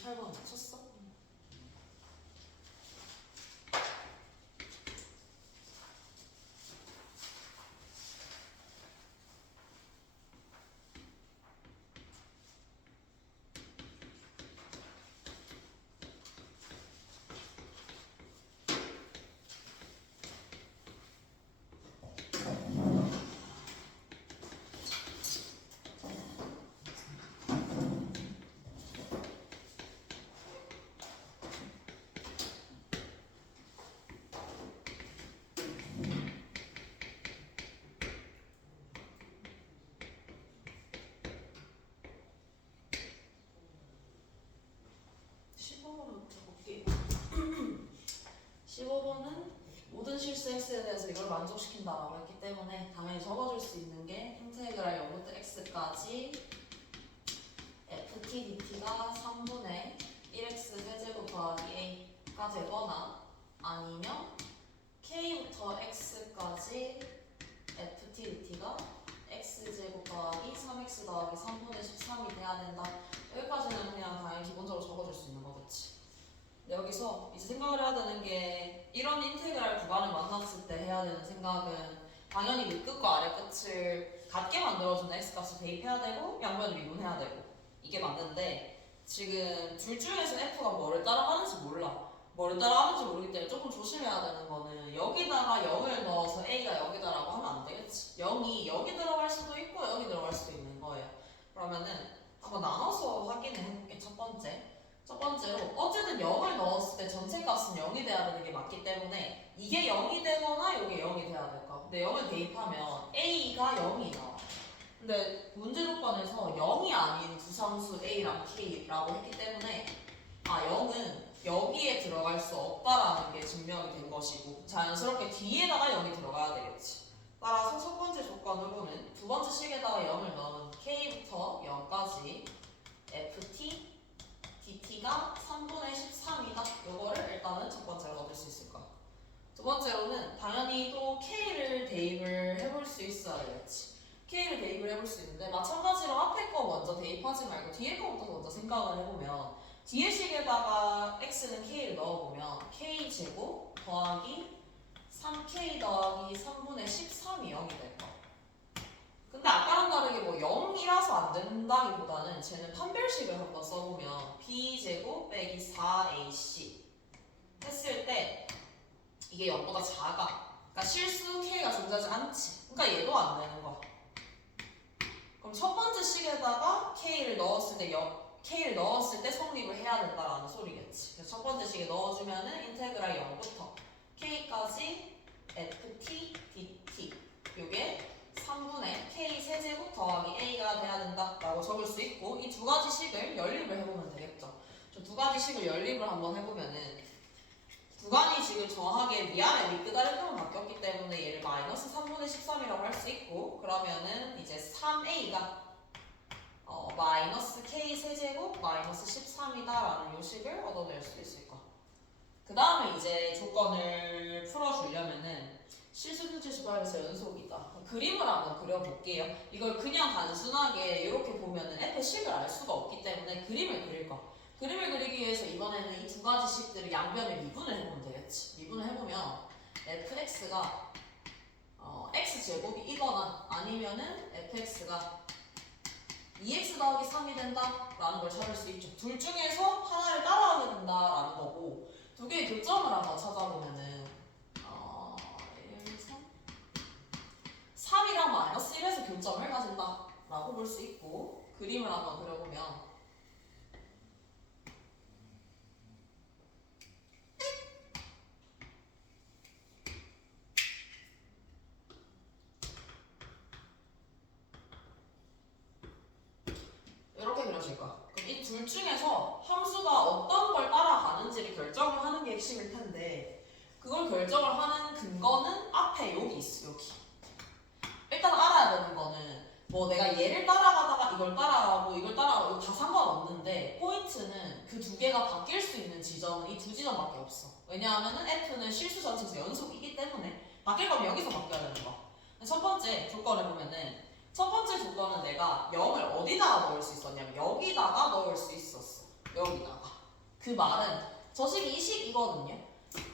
28번 맞췄어? 15번부터 볼게요. 15번은 모든 실수 x에 대해서 이걸 만족시킨다라고 했기 때문에 당연히 적어줄 수 있는 게 인테그랄 0부터 x까지 ft dt가 3분의 1x 세제곱 더하기 a가 되거나 아니면 k부터 x까지 ft dt가 x제곱 더하기 3x 더하기 3분의 13이 돼야 된다. 여기까지는 그냥 당연히 기본적으로 적어줄 수 있는 거겠지. 근데 여기서 이제 생각을 해야 되는 게 이런 인테그랄 구간을 만났을 때 해야 되는 생각은 당연히 윗끝과 아래끝을 같게 만들어주는 x값을 대입해야 되고 양변을 미분해야 되고 이게 맞는데 지금 둘 중에서 f가 뭐를 따라가는지 몰라. 뭐를 따라가는지 모르기 때문에 조금 조심해야 되는 거는 여기다가 0을 넣어서 a가 여기다라고 하면 안 되겠지. 0이 여기 들어갈 수도 있고 여기 들어갈 수도 있는 거예요. 그러면은 한번 나눠서 확인을 해볼게. 첫 번째로 어쨌든 0을 넣었을 때 전체 값은 0이 돼야 되는 게 맞기 때문에 이게 0이 되거나 이게 0이 돼야 될까? 근데 0을 대입하면 a가 0이 나와. 근데 문제 조건에서 0이 아닌 두상수 a랑 k라고 했기 때문에 0은 여기에 들어갈 수 없다라는 게 증명이 된 것이고 자연스럽게 뒤에다가 0이 들어가야 되겠지. 따라서 첫 번째 조건으로는 두 번째 식에다가 0을 넣은 k부터 0까지 ft dt가 3분의 13이다. 요거를 일단은 첫 번째로 얻을 수 있을 거야. 두 번째로는 당연히 또 k를 대입을 해볼 수 있어야 되겠지. k를 대입을 해볼 수 있는데 마찬가지로 앞에 거 먼저 대입하지 말고 뒤에 거부터 먼저 생각을 해보면 뒤에 식에다가 x는 k를 넣어보면 k제곱 더하기 3k 더하기 3분의 13이 0이 될 거야. 근데 아까랑 다르게 뭐 0이라서 안 된다기보다는 쟤는 판별식을 한번 써보면 b제곱 빼기 4ac 했을 때 이게 0보다 작아. 그러니까 실수 k가 존재하지 않지. 그러니까 얘도 안 되는 거야. 그럼 첫 번째 식에다가 k를 넣었을 때 성립을 해야 된다라는 소리겠지. 그래서 첫 번째 식에 넣어주면은 인테그랄 0부터 k까지 ft dt 요게 3분의 k 세제곱 더하기 a가 돼야 된다라고 적을 수 있고 이 두 가지 식을 연립을 해보면 되겠죠. 저 두 가지 식을 연립을 한번 해보면은 구간이 지금 정확하게 위아래 밑끝 아래쪽으로 바뀌었기 때문에 얘를 마이너스 3분의 13이라고 할 수 있고 그러면은 이제 3a가 마이너스 k 세제곱 마이너스 13이다라는 요식을 얻어낼 수 있을 거야. 그 다음에 이제 조건을 풀어주려면은 실수분출 수발에서 연속이다. 그림을 한번 그려볼게요. 이걸 그냥 단순하게 이렇게 보면은 f의 식을 알 수가 없기 때문에 그림을 그릴 거야. 그림을 그리기 위해서 이번에는 이 두 가지 식들을 양변을 미분을 해보면 되겠지. 미분을 해보면 fx가 x제곱이거나 아니면은 fx가 2x 더하기 3이 된다라는 걸 찾을 수 있죠. 둘 중에서 하나를 따라하게 된다라는 거고 두 개의 교점을 한번 찾아보면은 1, 3 3이랑 마이너스 1에서 교점을 가진다라고 볼 수 있고 그림을 한번 그려보면 이렇게 그려질 거야. 그럼 이 둘 중에서 함수가 어떤 걸 따라가는지를 결정을 하는 게 핵심일 텐데 그걸 결정을 하는 근거는 앞에 여기 있어. 여기. 일단 알아야 되는 거는 뭐 내가 얘를 따라가다가 이걸 따라가고 이걸 따라가고 이거 다 상관없는데 포인트는 그 두 개가 바뀔 수 있는 지점은 이 두 지점밖에 없어. 왜냐하면은 f는 실수 전체에서 연속이기 때문에 바뀔 거면 여기서 바뀌어야 되는 거야. 첫 번째 조건을 보면은 첫 번째 조건은 내가 0을 어디다가 넣을 수 있었냐면 여기다가 넣을 수 있었어. 여기다가. 그 말은 저 식이 이 식이거든요.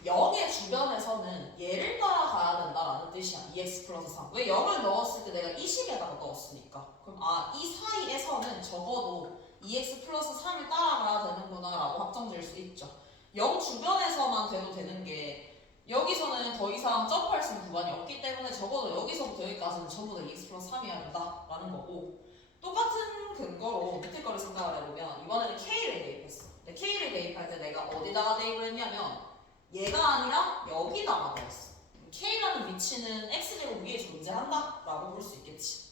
0의 주변에서는 얘를 따라가야 된다라는 뜻이야. 2x 플러스 3. 왜 0을 넣었을 때 내가 이 식에다가 넣었으니까. 그럼 이 사이에서는 적어도 2x 플러스 3을 따라가야 되는구나 라고 확정지을 수 있죠. 0 주변에서만 돼도 되는 게 여기서는 더 이상 점프할 수 있는 구간이 없기 때문에 적어도 여기서부터 여기까지는 전부 다 2x 플러스 3이어야 된다라는 거고, 똑같은 근거로 밑에 거를 생각을 해보면 이번에는 k를 대입했어. 근데 k를 대입할 때 내가 어디다가 대입을 했냐면 얘가 아니라 여기다가 넣었어. k라는 위치는 x제곱 위에 존재한다 라고 볼 수 있겠지.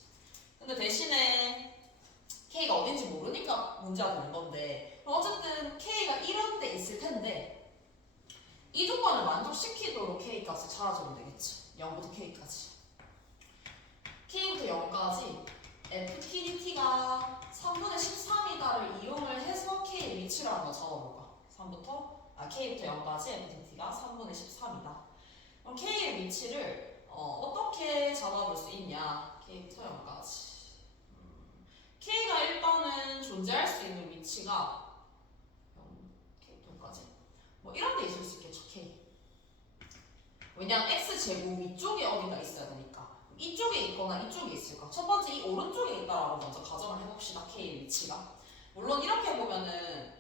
근데 대신에 k가 어딘지 모르니까 문제가 되는 건데, 어쨌든 k가 이런 데 있을 텐데 이 조건을 만족시키도록 k 값을 찾아주면 되겠지. 0부터 k까지. k부터 0까지 ftdt가 3분의 13이다를 이용을 해서 k의 위치를 한번 잡아볼까. k부터 0까지 ftdt가 3분의 13이다. 그럼 k의 위치를 어떻게 잡아볼 수 있냐. k부터 0까지. k가 일단은 존재할 수 있는 위치가 k부터 0까지 뭐 이런 데 있을 수 있겠죠. k. 왜냐면 x제곱 위쪽에 어디가 있어야 되니까. 이쪽에 있거나 이쪽에 있을까? 첫 번째 이 오른쪽에 있다라고 먼저 가정을 해봅시다. k의 위치가. 물론 이렇게 보면은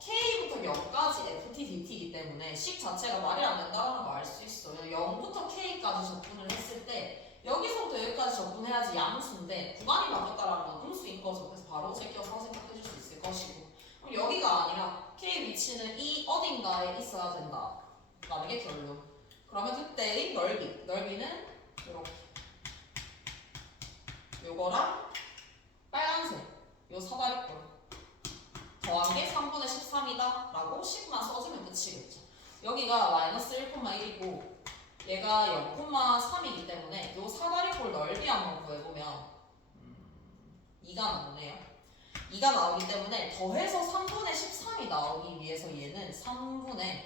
k부터 0까지 ftdt이기 때문에 식 자체가 말이 안 된다는 거 알 수 있어요. 0부터 k까지 접근을 했을 때 여기서부터 여기까지 접근해야지 양수인데 구간이 바뀌었다라는 건 음수인 거죠. 그래서 바로 제껴서 생각해 줄 수 있을 것이고, 그럼 여기가 아니라 k 위치는 이 어딘가에 있어야 된다라는 게 결론. 그러면 그때의 넓이는 이렇게 요거랑 빨간색 요 사다리꼴 더한 게 3분의 13이다 라고 식만 써주면 끝이겠죠. 여기가 마이너스 1,1이고 얘가 0,3이기 때문에 요 사다리꼴 넓이 한번 구해보면 2가 나오네요. 2가 나오기 때문에 더해서 3분의 13이 나오기 위해서 얘는 3분의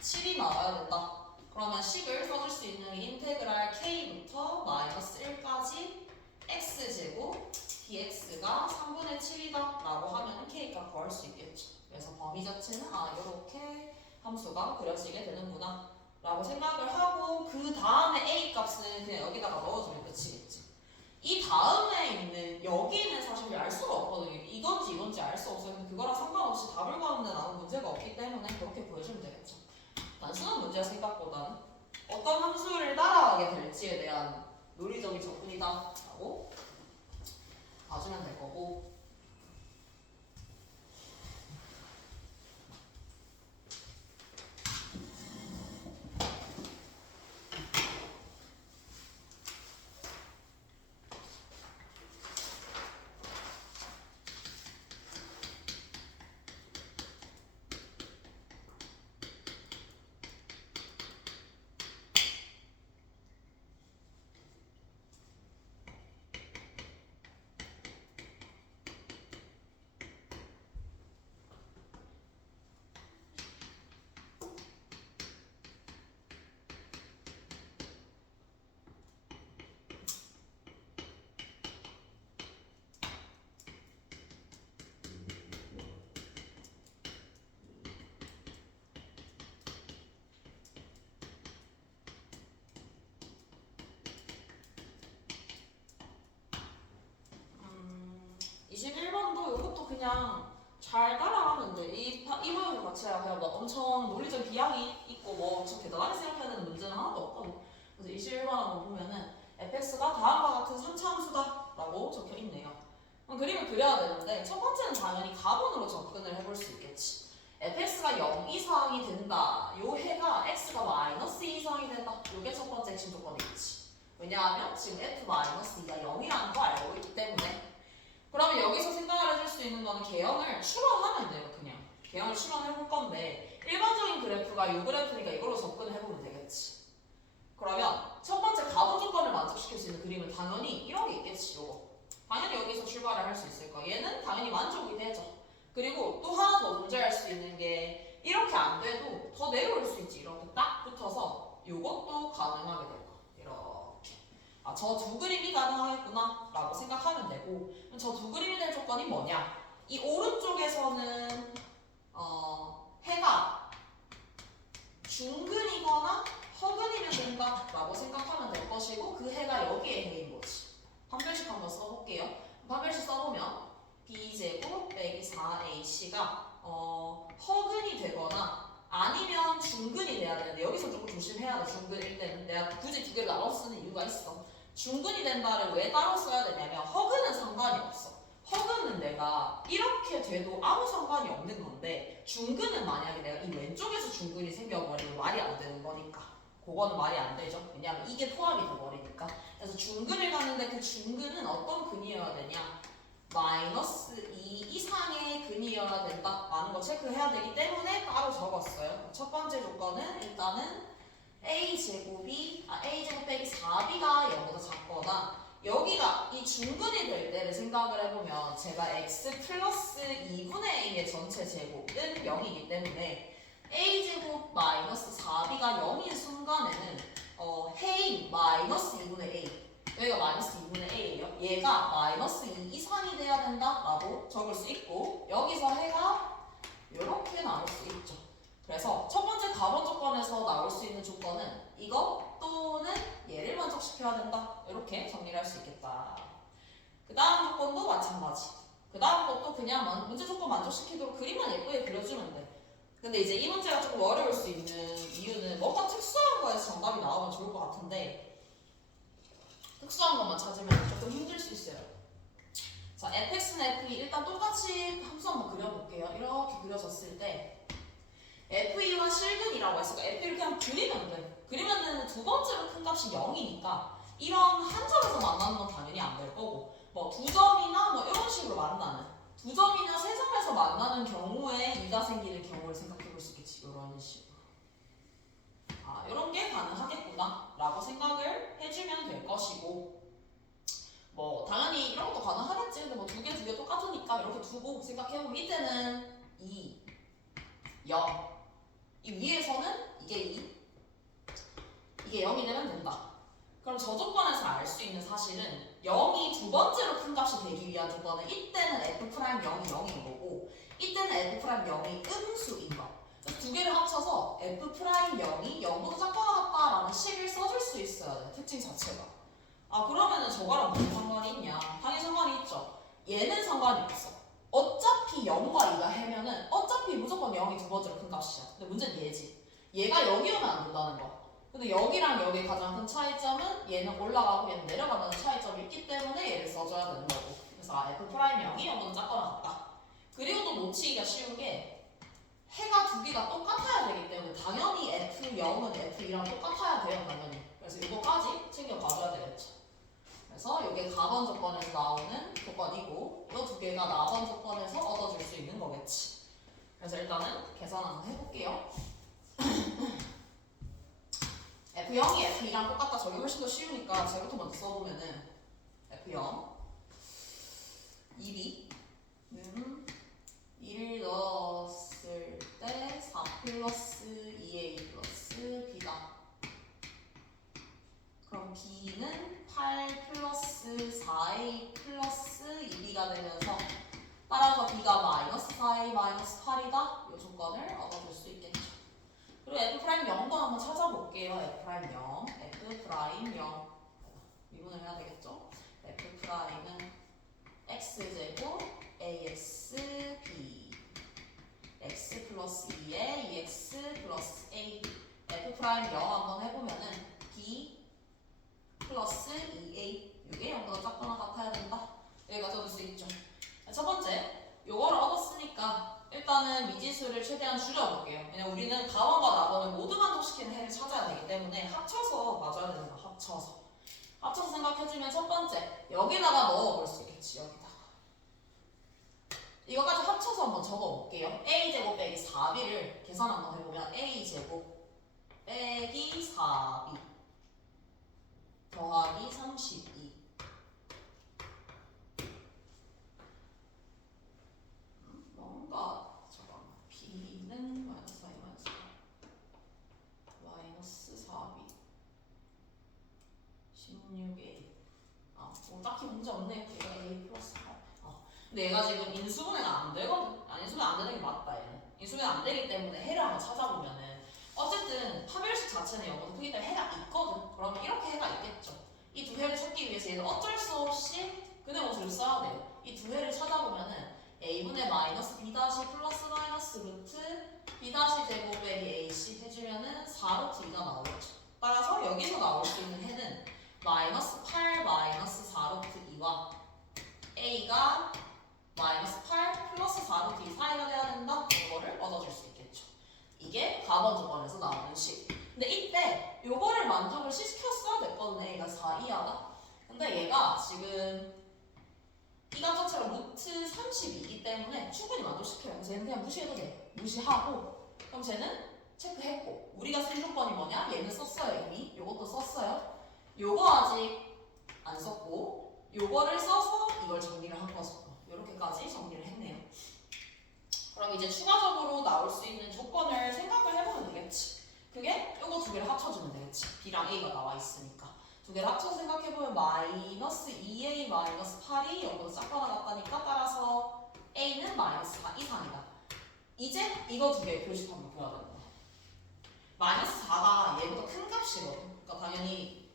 7이 나와야 된다. 그러면 식을 써줄 수 있는 인테그랄 k부터 마이너스 1까지 x제곱 dx가 3분의 7이다 라고 하면 k값 구할 수 있겠죠. 그래서 범위 자체는 이렇게 함수가 그려지게 되는구나 라고 생각을 하고, 그 다음에 a 값은 그냥 여기다가 넣어주면 끝이겠지. 이 다음에 있는 여기는 사실 알 수가 없거든요. 이건지 알 수 없어요. 근데 그거랑 상관없이 답을 가운데 나온 문제가 없기 때문에 그렇게 보여주면 되겠죠. 단순한 문제야. 생각보다는 어떤 함수를 따라가게 될지에 대한 논리적인 접근이다 라고 봐주면 될 거고, 그냥 잘 따라가면 돼. 이 모형 자체가 그냥 막 엄청 논리적 기양이 있고 뭐 엄청 대단하게 생각해야 되는 문제는 하나도 없거든. 그래서 21번 한번 보면은 fx가 다음과 같은 3차 함수다 라고 적혀 있네요. 그럼 그림을 그려야 되는데 첫 번째는 당연히 가분으로 접근을 해볼 수 있겠지. fx가 0 이상이 된다. 요 해가 x가 마이너스 2 이상이 된다. 요게 첫 번째 핵심 조건이겠지. 왜냐하면 지금 f-2가 0이라는 거 알고 있기 때문에. 그러면 여기서 생각을 해줄 수 있는 거는 개형을 추론하면 돼요. 그냥 개형을 추론해볼 건데 일반적인 그래프가 이 그래프니까 이걸로 접근을 해보면 되겠지. 그러면 첫 번째 가분 조건을 만족시킬 수 있는 그림은 당연히 이런 게 있겠지. 요거 당연히 여기서 출발을 할 수 있을 거야. 얘는 당연히 만족이 되죠. 그리고 또 하나 더 문제할 수 있는 게 이렇게 안 돼도 더 내려올 수 있지. 이렇게 딱 붙어서 요것도 가능하게 될 거야. 이렇게 저 두 그림이 가능하겠구나 라고 생각하면 되고, 저 두 그림이 될 조건이 뭐냐? 이 오른쪽에서는 허근이 되거나 아니면 중근이 돼야 되는데 여기서 조금 조심해야 돼. 중근일 때는 내가 굳이 두 개를 나눠서 쓰는 이유가 있어. 중근이 된다를 왜 따로 써야 되냐면 허근은 상관이 없어. 허근은 내가 이렇게 돼도 아무 상관이 없는 건데 중근은 만약에 내가 이 왼쪽에서 중근이 생겨버리면 말이 안 되는 거니까 그거는 말이 안 되죠. 왜냐하면 이게 포함이 돼버리니까. 그래서 중근을 가는데 그 중근은 어떤 근이어야 되냐? 마이너스 2 이상의 근이어야 된다 라는 거 체크해야 되기 때문에 따로 적었어요. 첫 번째 조건은 일단은 a제곱 빼기 4b가 0보다 작거나 여기가 이 중근이 될 때를 생각을 해보면 제가 x 플러스 2분의 a의 전체 제곱은 0이기 때문에 a제곱 마이너스 4b가 0인 순간에는 해인 마이너스 2분의 a 여기가 마이너스 2분의 a예요. 얘가 마이너스 2 이상이 돼야 된다라고 적을 수 있고 여기서 해가 이렇게 나올 수 있죠. 그래서 첫 번째 가번 조건에서 나올 수 있는 조건은 이거 또는 얘를 만족시켜야 된다. 이렇게 정리를 할 수 있겠다. 그 다음 조건도 마찬가지. 그 다음 것도 그냥 문제 조건 만족시키도록 그림만 예쁘게 그려주면 돼. 근데 이제 이 문제가 조금 어려울 수 있는 이유는 뭔가 특수한 거에서 정답이 나오면 좋을 것 같은데 특수한 것만 찾으면 조금 힘들 수 있어요. 자, fx는 f2 일단 똑같이 함수 한번 그려볼게요. 이렇게 그려졌을 때 f2와 실근이라고 했으니까 f2를 그냥 그리면 돼. 그리면 되는 두 번째로 큰 값이 0이니까 이런 한 점에서 만나는 건 당연히 안 될 거고 뭐 두 점이나 뭐 이런 식으로 만나는 두 점이나 세 점에서 만나는 경우에 2가 생기는 경우를 생각해 볼 수 있겠지. 이런 식으로. 아, 이런 게 가능하겠구나 라고 생각을 해주면 될 것이고 뭐 당연히 이런 것도 가능하겠지. 근데 뭐 두 개 똑같으니까 이렇게 두고 생각해보면 이때는 2, 0 이 위에서는 이게 2 이게 0이 되면 된다. 그럼 저 조건에서 알 수 있는 사실은 0이 두 번째로 큰 값이 되기 위한 조건은 이때는 f'0이 0인 거고 이때는 f'0이 음수인 거. 두 개를 합쳐서 f'0이 0보다 작거나 같다라는 식을 써줄 수 있어야 돼. 특징 자체가. 아 그러면은 저거랑 무슨 상관이 있냐? 당연히 상관이 있죠. 얘는 상관이 없어. 어차피 0과 2가 해면은 어차피 무조건 0이 두 번째로 큰 값이야. 근데 문제는 얘지. 얘가 여기 오면 안 된다는 거야. 근데 여기랑 여기 가장 큰 차이점은 얘는 올라가고 얘는 내려가는 차이점이 있기 때문에 얘를 써줘야 되는 거고. 그래서 f'0이 0보다 작거나 같다. 그리고 또 놓치기가 쉬운 게 해가 두 개가 똑같아야 되기 때문에 당연히 F0은 F2랑 똑같아야 돼요. 당연히. 그래서 이거까지 챙겨봐줘야 되겠죠. 그래서 이게 가번 조건에서 나오는 조건이고 이 두 개가 나번 조건에서 얻어질 수 있는 거겠지. 그래서 일단은 계산 한번 해볼게요. F0이 F2랑 똑같다. 저게 훨씬 더 쉬우니까 제부터 먼저 써보면은 F0 1은 1을 넣었을 때 4 플러스 2a 플러스 b다. 그럼 b는 8 플러스 4a 플러스 2b가 되면서 따라서 b가 마이너스 4a 마이너스 8이다. 이 조건을 얻어줄 수 있겠죠. 그리고 f'0도 한번 찾아볼게요. f'0 f'0 미분을 해야 되겠죠. f'은 x제곱 ax b x 플러스 2에 2x 플러스 a f'0 한번 해보면은 b 플러스 2a 이게 0보다 작거나 같아야 된다. 여기가 적을 수 있죠. 첫 번째 요거를 얻었으니까 일단은 미지수를 최대한 줄여볼게요. 왜냐면 우리는 가원과 나번을 모두 만족시키는 해를 찾아야 되기 때문에 합쳐서 맞아야 되는 거야. 합쳐서 생각해주면 첫 번째 여기다가 넣어볼 수 있겠지. 여기다가 이거까지 합쳐서 한번 적어볼게요. a제곱 빼기 4b를 계산 한번 해보면 a제곱 빼기 4b 더하기 32 뭔가 잠깐만 b는 마이너스 4 마이너스 4b 16a 뭐 딱히 문제 없네. 얘가 a 플러스 8 근데 얘가 지금 인수분해가 안 되거든. 인수분해 안 되는 게 맞다. 얘는 인수분해 안 되기 때문에 해를 한번 찾아보면은 어쨌든 파별식 자체는 0보다 크기 때문에 해가 있거든. 그러면 이렇게 해가 있겠죠. 이 두 해를 찾기 위해서 얘는 어쩔 수 없이 그네 모습을 써야 돼요. 이 두 해를 찾아보면은 a분의 마이너스 b 다시 플러스 마이너스 루트 b 다시 제곱 빼기 ac 해주면은 4루트 2가 나오겠죠. 따라서 여기서 나올 수 있는 해는 마이너스 8 마이너스 4루트 2와 a가 마이너스 8 플러스 4루트 2 사이가 돼야 된다. 이거를 얻어줄 수 있겠죠. 이게 4번 조건에서 나오는 식. 근데 이때 요거를 만족을 시켰어야 됐거든. a가 4 이하다. 근데 얘가 지금 이 값 자체가 루트 32이기 때문에 충분히 만족시켜요. 그래서 얘는 그냥 무시해도 돼. 무시하고 그럼 쟤는 체크했고 우리가 쓴 조건이 뭐냐? 얘는 썼어요 이미. 요것도 썼어요. 요거 아직 안 썼고 요거를 써서 이걸 정리를 한 거죠. 요렇게까지 정리를 했네요. 그럼 이제 추가적으로 나올 수 있는 조건을 생각을 해보면 되겠지. 그게 요거 두 개를 합쳐주면 되겠지. b랑 a가 나와 있으니까. 두 개를 합쳐서 생각해보면 마이너스 2a 마이너스 8이 여기보다 작거나 같다니까 따라서 a는 마이너스 4 이상이다. 이제 이거 두 개 교집합을 그려야 되는 거야. 마이너스 4가 얘보다 큰 값이거든. 그러니까 당연히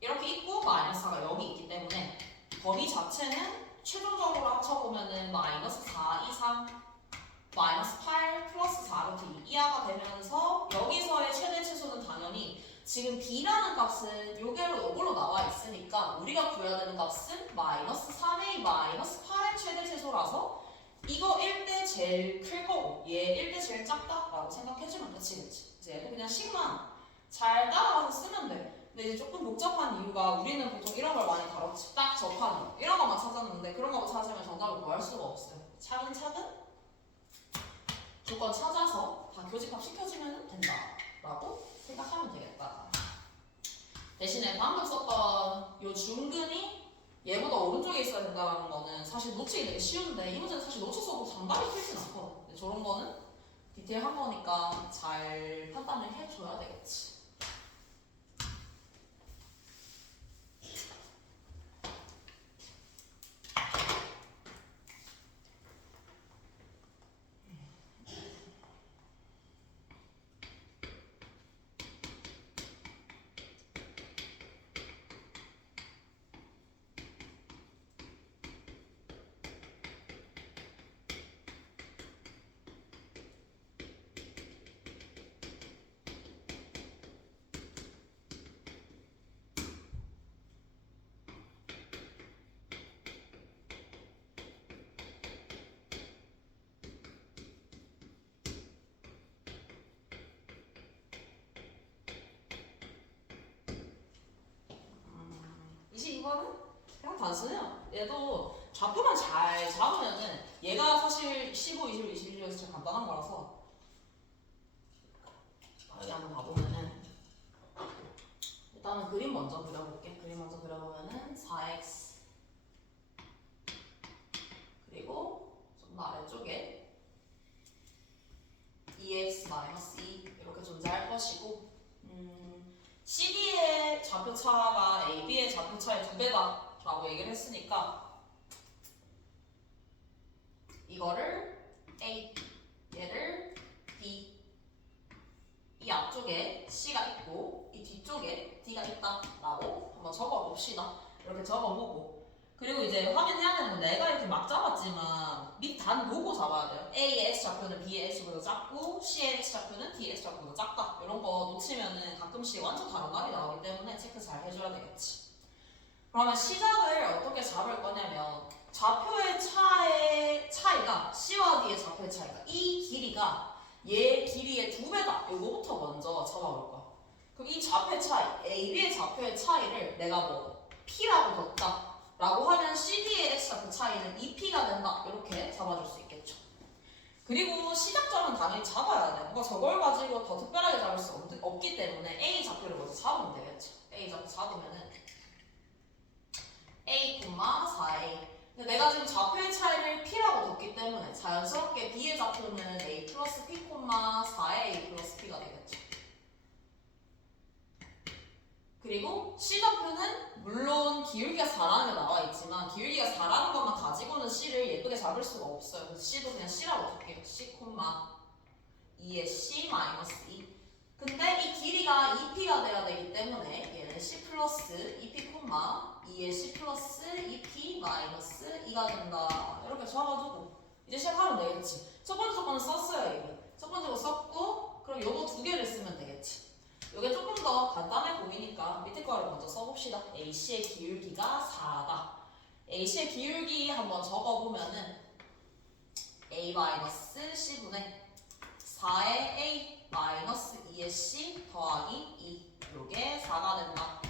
이렇게 있고 마이너스 4가 여기 있기 때문에 범위 자체는 최종적으로 합쳐보면은 마이너스 4 이상 마이너스 8 플러스 4루트 2 이하가 되면서 여기서의 최대 최소는 당연히 지금 b라는 값은 요걸로 나와 있으니까 우리가 구해야 되는 값은 마이너스 3a 마이너스 8의 최대 최소라서 이거 1대 제일 클 거고 얘 1대 제일 작다라고 생각해주면 끝이겠지. 이제 얘도 그냥 식만 잘 따라가서 쓰면 돼. 근데 이제 조금 복잡한 이유가 우리는 보통 이런 걸 많이 다뤘지. 딱 접하는 거. 이런 것만 찾았는데 그런 거 찾으면 정답을 구할 수가 없어요. 차근차근 조건 찾아서 다 교집합 시켜주면 된다라고 생각하면 되겠다. 대신에 방금 썼던 요 중근이 얘보다 오른쪽에 있어야 된다는 거는 사실 놓치기 되게 쉬운데 이 문제는 사실 놓쳤어도 정답이 틀진 않거든. 근데 저런 거는 디테일한 거니까 잘 판단을 해줘야 되겠지. 이거는 그냥 단순해요. 얘도 좌표만 잘 잡으면은 얘가 사실 15, 25, 21에서 제일 간단한 거라서 여기 한번 봐보면은 일단은 그림 먼저 그려볼게. 그림 먼저 그려보면은 4x 그리고 좀 더 아래쪽에 2x-2 이렇게 존재할 것이고 CD의 좌표차가 AB의 좌표차의 2배다 라고 얘기를 했으니까 이거를 A, 얘를 B 이 앞쪽에 C가 있고 이 뒤쪽에 D가 있다 라고 한번 적어봅시다. 이렇게 적어보고 그리고 이제 확인해야 되는 건 내가 이렇게 막 잡았지만 밑 단 보고 잡아야 돼요. A의 X좌표는 B의 X보다 작고 C의 X좌표는 D의 X좌표보다 작다. 이런 거 놓치면은 가끔씩 완전 다른 말이 나오기 때문에 체크 잘 해줘야 되겠지. 그러면 시작을 어떻게 잡을 거냐면 좌표의 차이가 C와 D의 좌표의 차이가 이 길이가 얘 길이의 2배다. 이거부터 먼저 잡아볼 거야. 그럼 이 좌표의 차이, AB의 좌표의 차이를 내가 뭐 P라고 뒀다. 라고 하면 CD의 X좌표 차이는 2P가 된다. 이렇게 잡아줄 수 있겠죠. 그리고 시작점은 당연히 잡아야 돼. 뭔가 저걸 가지고 더 특별하게 잡을 수 없기 때문에 A 좌표를 먼저 잡으면 되겠죠. A 좌표 잡으면은 A, 4A. 근데 내가 지금 좌표의 차이를 P라고 뒀기 때문에 자연스럽게 B의 좌표는 A 플러스 P, 4A 플러스 P가 되겠죠. 그리고 C좌표는 물론 기울기가 4라는 게 나와 있지만 기울기가 4라는 것만 가지고는 C를 예쁘게 잡을 수가 없어요. 그래서 C도 그냥 C라고 둘게요. C, 2의 C 마이너스 2. 근데 이 길이가 2p가 돼야 되기 때문에 얘는 c 플러스 2p 콤마 2의 c 플러스 2p 마이너스 2가 된다. 이렇게 적어두고 이제 시작하면 되겠지. 첫 번째 조건은 썼어요. 이거 첫 번째 거 썼고 그럼 요거 두 개를 쓰면 되겠지. 요게 조금 더 간단해 보이니까 밑에 거를 먼저 써봅시다. AC의 기울기가 4다. AC의 기울기 한번 적어보면은 A-C분의 4의 A 마이너스 2의 C 더하기 2 요게 4가 된다.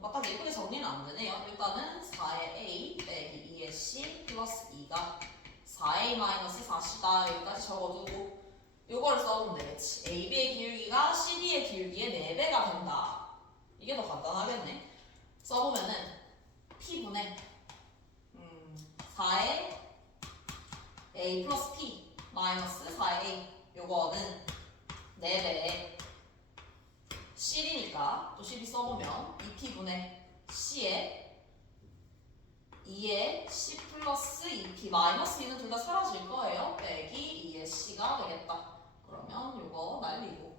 막 예쁘게 정리는 안 되네요. 일단은 4의 A 빼기 2의 C 플러스 2가 4A 마이너스 4C다. 여기까지 적어두고 요거를 써보면 되겠지. AB의 기울기가 CD의 기울기의 4배가 된다. 이게 더 간단하겠네. 써보면은 P분의 4의 A 플러스 P 마이너스 4A 요거는 4배에 C니까 또 CD 써보면 2P분의 C에 2의 C 플러스 2P 마이너스 2는 둘 다 사라질 거예요. 빼기 2의 C가 되겠다. 그러면 요거 날리고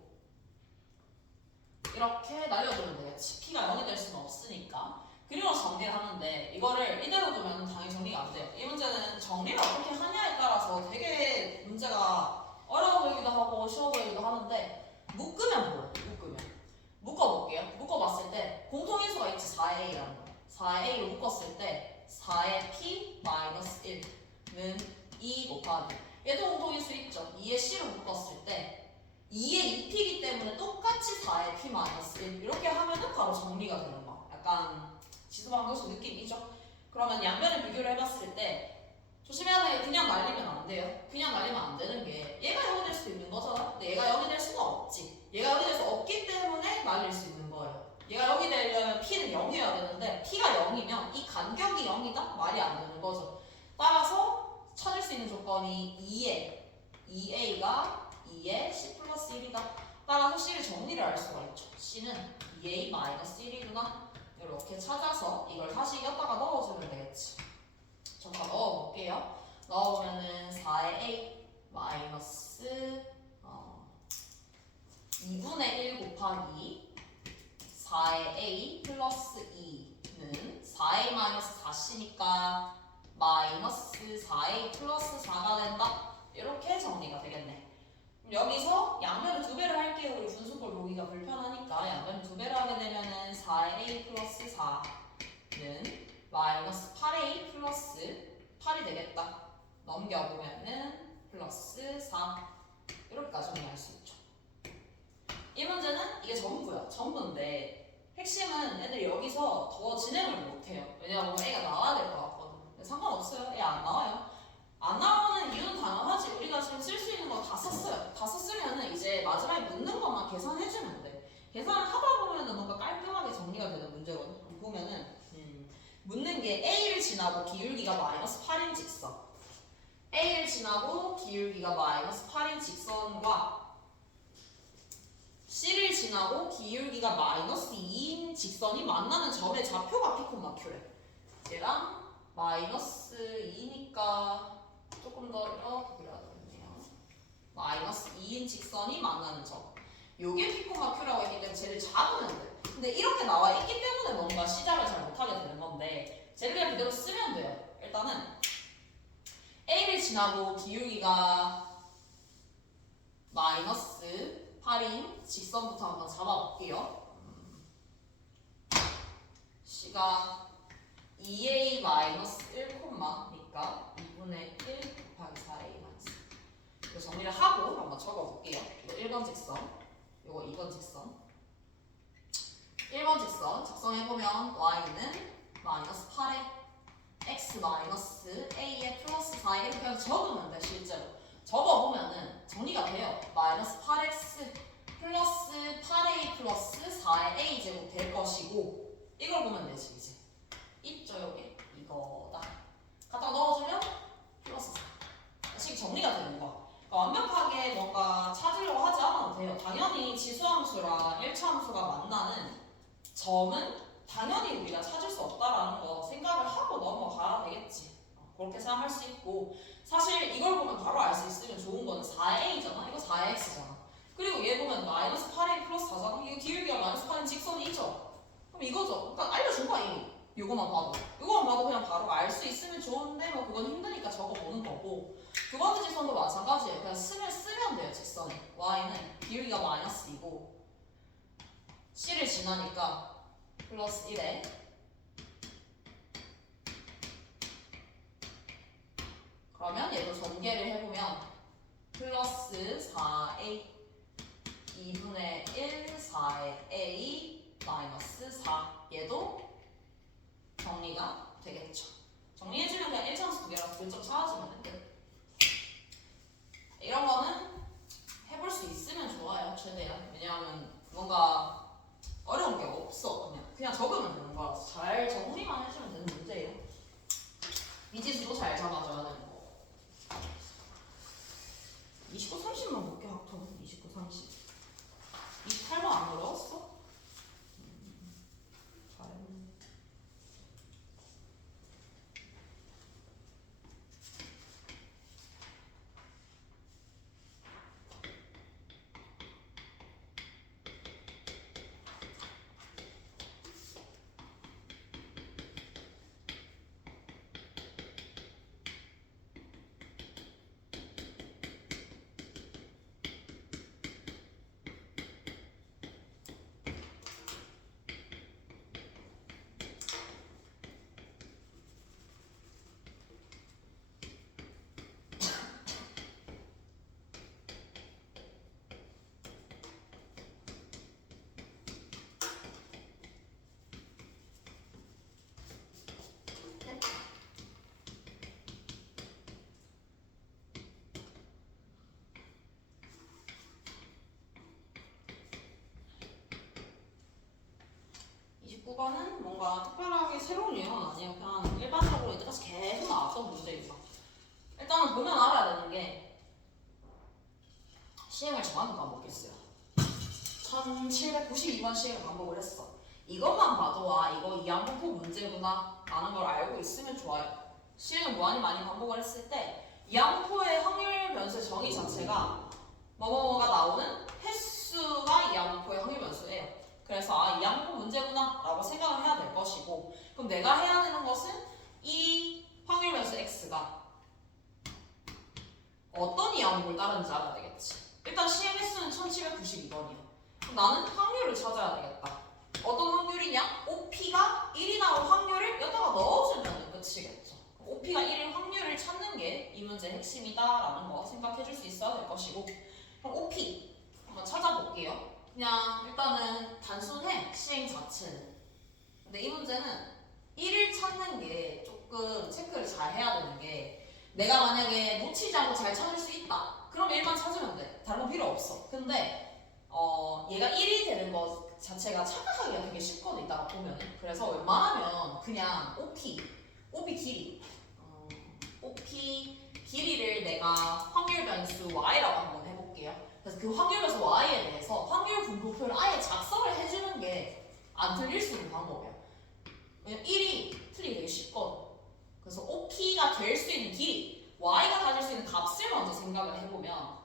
이렇게 날려주면 되겠지. P가 0이 될 수는 없으니까. 그리고 정리를 하는데 이거를 이대로 두면 당연히 정리가 안 돼요. 이 문제는 정리를 어떻게 하냐에 따라서 되게 문제가 어려워 보이기도 하고 쉬워 보이기도 하는데 묶으면 보여요. 묶어볼게요. 묶어봤을 때 공통인수가 있지. 4a라는 거. 4a로 묶었을 때 4의 p 마이너스 1는 2 곱하기 얘도 공통인수 있죠. 2의 c로 묶었을 때 2의 2p이기 때문에 똑같이 4의 p 마이너스 1 이렇게 하면은 바로 정리가 되는 거. 약간 지수방정수 느낌이죠. 그러면 양면을 비교를 해봤을 때 조심해야 돼. 그냥 날리면 안 돼요. 그냥 날리면 안 되는 게 얘가 0이 될 수도 있는 거잖아. 근데 얘가 0이 될 수가 없지. 얘가 0이 될 수 없기 때문에 날릴 수 있는 거예요. 얘가 0이 되려면 P는 0이어야 되는데 P가 0이면 이 간격이 0이다? 말이 안 되는 거죠. 따라서 찾을 수 있는 조건이 2A가 2의 C 플러스 1이다. 따라서 C를 정리를 할 수가 있죠. C는 2A 마이너스 1이구나. 이렇게 찾아서 이걸 다시 여기다가 넣어주면 되겠지. 저가 넣어볼게요. 넣어보면은 4의 A 마이너스 2분의 1 곱하기 4의 A 플러스 2는 4A 마이너스 4C니까 마이너스 4A 플러스 4가 된다. 이렇게 정리가 되겠네. 여기서 양면을 2배를 할게요. 우리 분수꼴 보기가 불편하니까 양면을 2배를 하게 되면은 4A 플러스 4는 마이너스 8A 플러스 8이 되겠다. 넘겨보면은 플러스 4 이렇게까지 정리할 수 있죠. 이 문제는 이게 전부야. 전부인데 핵심은 애들이 여기서 더 진행을 못해요. 왜냐면 A가 나와야 될 것 같거든. 근데 상관없어요. A 안 나와요. 안 나오는 이유는 당연하지. 우리가 지금 쓸 수 있는 거 다 썼어요. 다 썼으면 이제 마지막에 묻는 것만 계산해주면 돼. 계산을 하다 보면은 뭔가 깔끔하게 정리가 되는 문제거든. 보면은 묻는 게 A를 지나고 기울기가 마이너스 8인 직선 A를 지나고 기울기가 마이너스 8인 직선과 C를 지나고 기울기가 마이너스 2인 직선이 만나는 점의 좌표가 P콤마Q래. 얘랑 마이너스 2니까 조금 더 이렇게 그려야 되겠네요. 마이너스 2인 직선이 만나는 점. 요게 P콤마Q라고 했기 때문에 쟤를 잡으면 돼. 근데 이렇게 나와 있기 때문에 뭔가 시작을 잘 못하게 되는 건데 쟤를 그냥 그대로 쓰면 돼요. 일단은 A를 지나고 기울기가 마이너스 8인 직선부터 한번 잡아볼게요. C가 2A 마이너스 1 콤마니까 2분의 1 곱하기 4A 마이너스 이거 정리를 하고 한번 적어볼게요. 이거 1번 직선, 이거 2번 직선 1번 직선 작성해보면 Y는 마이너스 8에 X 마이너스 A에 플러스 4 이렇게 그냥 적으면 돼. 실제로 적어보면은 정리가 돼요. 마이너스 8X 플러스 8A 플러스 4의 A 제곱 될 것이고 이걸 보면 되지. 이제 있죠 여기 이거다. 갖다 넣어주면 플러스 4 식이 정리가 되는 거. 그러니까 완벽하게 뭔가 찾으려고 하지 않아도 돼요. 당연히 지수함수랑 1차 함수가 만나는 점은 당연히 우리가 찾을 수 없다라는 거 생각을 하고 넘어가야 되겠지. 그렇게 생각할 수 있고 사실 이걸 보면 바로 알 수 있으면 좋은 거는 4A잖아. 이거 4X잖아. 그리고 얘 보면 마이너스 8의 마찬가지예요. 그냥 쓰면 돼요. 직선에. y는 기울기가 마이너스 2고 c를 지나니까 플러스 1에 그러면 얘도 전개를 해보면 플러스 4a 2분의 1 4의 a 마이너스 4 얘도 정리가 되겠죠. 정리해주면 그냥 1차함수 두 개라서 근점 찾아주면 돼. 이런 거는 해볼 수 있으면 좋아요. 최대한. 왜냐하면 뭔가 어려운 게 없어. 그냥 적으면 되는 거라서 잘 정리만 해주면 되는 문제예요. 미지수도 잘 잡아줘야 되는 거. 29, 30만 볼게. 학토는 29, 30. 28번 안 어려웠어? 잘. 29번은 뭔가 특별하게 새로운 유형은 아니에요. 그냥 일반적으로 이때까지 계속 나왔던 문제입니다. 일단은 보면 알아야 되는 게 시행을 정확히 반복했어요. 1792번 시행을 반복을 했어. 이것만 봐도 아 이거 이항분포 문제구나 라는 걸 알고 있으면 좋아요. 시행을 많이 반복을 했을 때 이항분포의 확률 변수의 정의 자체가 뭐뭐뭐가 나오는 횟수가 이항분포의 확률 변수예요. 그래서 아 이항분포 문제구나 라고 생각을 해야 될 것이고 그럼 내가 해야 되는 것은 이 확률 변수 x가 어떤 이항분포를 따르는지 알아야 되겠지. 일단 시행 횟수는 1792번이야. 그럼 나는 확률을 찾아야 되겠다. 어떤 확률이냐? OP가 1이 나올 확률을 여기다가 넣어주면 끝이겠죠. OP가 1인 확률을 찾는 게 이 문제의 핵심이다라는 거 생각해 줄 수 있어야 될 것이고 그럼 OP 한번 찾아볼게요. 그냥 일단은 단순해 시행 자체는. 근데 이 문제는 1을 찾는 게 조금 체크를 잘 해야 되는 게 내가 만약에 놓치지 않고 잘 찾을 수 있다. 그럼 1만 찾으면 돼. 다른 거 필요 없어. 근데 얘가 1이 되는 것 자체가 착각하기가 되게 쉽거든 이따가 보면. 그래서 웬만하면 그냥 OP 길이 OP 길이를 내가 확률 변수 y라고 한번 해볼게요. 그래서 그 확률 변수 y에 대해서 확률 분포표를 아예 작성을 해주는 게 안 틀릴 수 있는 방법이야. 왜냐면 1이 틀리기 되게 쉽거든. 그래서 OP가 될 수 있는 길이 y가 가질 수 있는 값을 먼저 생각을 해보면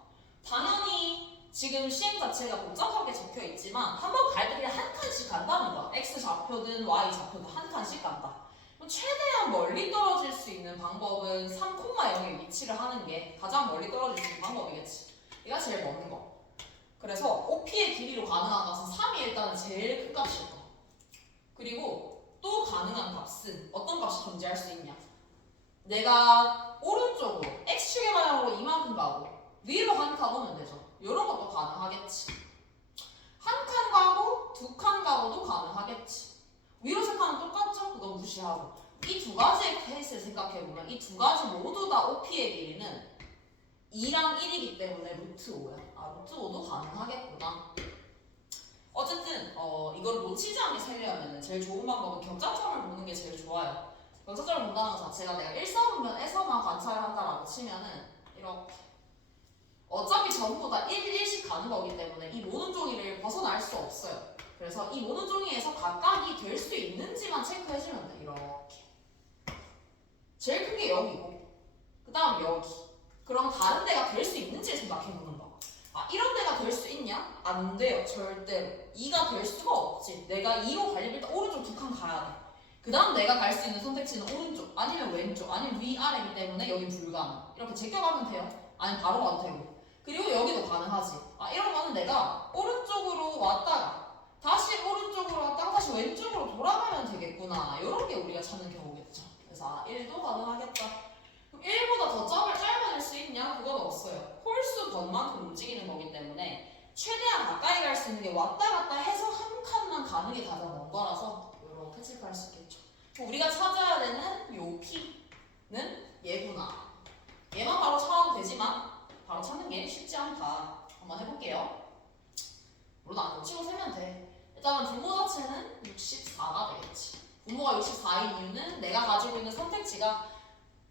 당연히 지금 시행 자체가 복잡하게 적혀 있지만 한 번 갈 때 그냥 한 칸씩 간다는 거야. x 좌표든 y 좌표든 한 칸씩 간다. 그럼 최대한 멀리 떨어질 수 있는 방법은 3,0에 위치를 하는 게 가장 멀리 떨어질 수 있는 방법이겠지. 얘가 제일 먼 거. 그래서 OP의 길이로 가능한 값은 3이 일단은 제일 큰 값일 거야. 그리고 또 가능한 값은 어떤 값이 존재할 수 있냐? 내가 오른쪽으로 x축의 방향으로 이만큼 가고 위로 한 칸 오면 되죠. 이런 것도 가능하겠지. 한 칸 가고 두 칸 가고도 가능하겠지. 위로 세 칸은 똑같죠? 그건 무시하고 이 두 가지의 케이스를 생각해보면 이 두 가지 모두 다 OP의 길이는 2랑 1이기 때문에 루트 5야. 아 루트 5도 가능하겠구나. 어쨌든 이걸 놓치지 않게 살려면 제일 좋은 방법은 격자점을 보는 게 제일 좋아요. 격자점을 본다는 것 자체가 내가 일사분면에서만 관찰을 한다라고 치면은 이렇게 어차피 전부 다 1, 1씩 가는 거기 때문에 이 모든 종이를 벗어날 수 없어요. 그래서 이 모든 종이에서 각각이 될 수 있는지만 체크해주면 돼. 이렇게 제일 큰 게 여기고 그 다음 여기. 그럼 다른 데가 될 수 있는지 생각해보는 거. 아 이런 데가 될 수 있냐? 안 돼요. 절대로. 2가 될 수가 없지. 내가 2로 가려면 일단 오른쪽 두 칸 가야 돼. 그 다음 내가 갈 수 있는 선택지는 오른쪽 아니면 왼쪽 아니면 위아래이기 때문에 여기 불가능. 이렇게 제껴가면 돼요. 아니 바로 가도 되고. 그리고 여기도 가능하지. 이런 거는 내가 오른쪽으로 왔다가 다시 오른쪽으로 왔다가 다시 왼쪽으로 돌아가면 되겠구나. 이런 게 우리가 찾는 경우겠죠. 그래서 1도 가능하겠다. 그럼 1보다 더 짧아질 수 있냐? 그건 없어요. 홀수 번만큼 움직이는 거기 때문에 최대한 가까이 갈 수 있는 게 왔다 갔다 해서 한 칸만 가는 게 가장 먼 거라서 이렇게 체크할 수 있겠죠. 우리가 찾아야 되는 요 P는 얘구나. 얘만 바로 찾아도 되지만 바로 찾는 게 쉽지 않다. 한번 해볼게요. 물론 안 치고 세면 돼. 일단은 분모 자체는 64가 되겠지. 분모가 64인 이유는 내가 가지고 있는 선택지가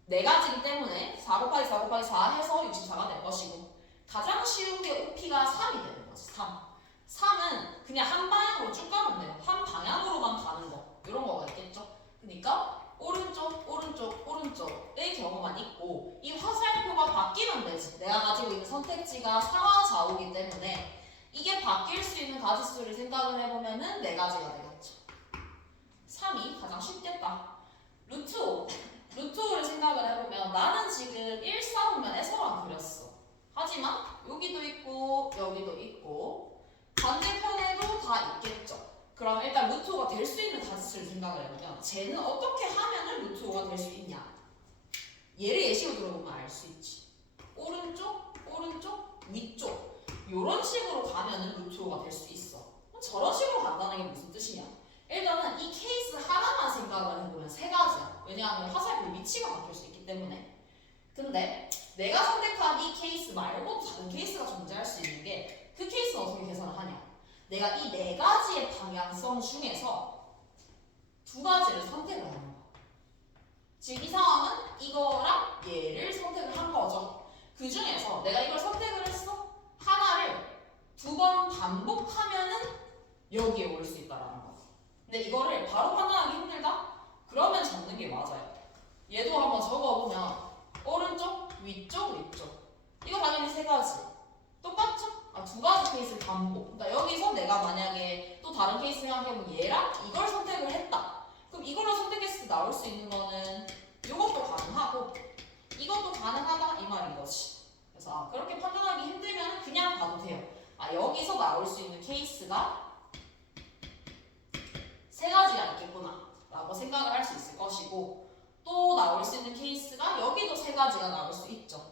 4가지이기 때문에 4 곱하기 4 곱하기 4 해서 64가 될 것이고, 가장 쉬운 게 OP가 3이 되는 거지. 3. 3은 그냥 한 방향으로 쭉 가면 돼요. 한 방향으로만 가는 거. 이런 거가 있겠죠. 그러니까 오른쪽, 오른쪽, 오른쪽의 경우만 있고, 이 화살표가 바뀌면 되지. 내가 가지고 있는 선택지가 상하 좌우이기 때문에 이게 바뀔 수 있는 가지수를 생각을 해보면은 4가지가 되겠죠. 3이 가장 쉽겠다. 루트 5. 루트 5를 생각을 해보면 나는 지금 1사분면에서만 그렸어. 하지만 여기도 있고 여기도 있고 반대편에도 다 있겠죠. 그럼 일단 루트 5가 될 수 있는 가지수를 생각을 해보면 쟤는 어떻게 하면은 루트 5가 될 수 있냐. 얘를 예시로 들어보면 알 수 있지. 오른쪽, 오른쪽, 위쪽 이런 식으로 가면은 루트 5가 될 수 있어. 저런 식으로 간다는 게 무슨 뜻이냐. 일단은 이 케이스 하나만 생각을 해보면 3가지야. 왜냐하면 화살표 위치가 바뀔 수 있기 때문에. 근데 내가 선택한 이 케이스 말고도 다른 케이스가 존재할 수 있는 게 그 케이스는 어떻게 계산을 하냐. 내가 이 4가지의 방향성 중에서 2가지를 선택을 하는 거야. 지금 이 상황은 이거랑 얘를 선택을 한 거죠. 그 중에서 내가 이걸 선택을 했어. 하나를 2번 반복하면은 여기에 올 수 있다라는 거. 근데 이거를 바로 판단하기 힘들다? 그러면 적는 게 맞아요. 얘도 한번 적어보면 오른쪽, 위쪽, 위쪽. 이거 당연히 3가지. 똑같죠? 2가지 케이스를 반복. 그러니까 여기서 내가 만약에 또 다른 케이스 생각해보면 얘랑 이걸 선택을 했다. 그럼 이걸로 선택했을 때 나올 수 있는 거는 이것도 가능하고 이것도 가능하다 이 말인 거지. 그래서 그렇게 판단하기 힘들면 그냥 봐도 돼요. 여기서 나올 수 있는 케이스가 3가지가 있겠구나 라고 생각을 할 수 있을 것이고, 또 나올 수 있는 케이스가 여기도 3가지가 나올 수 있죠.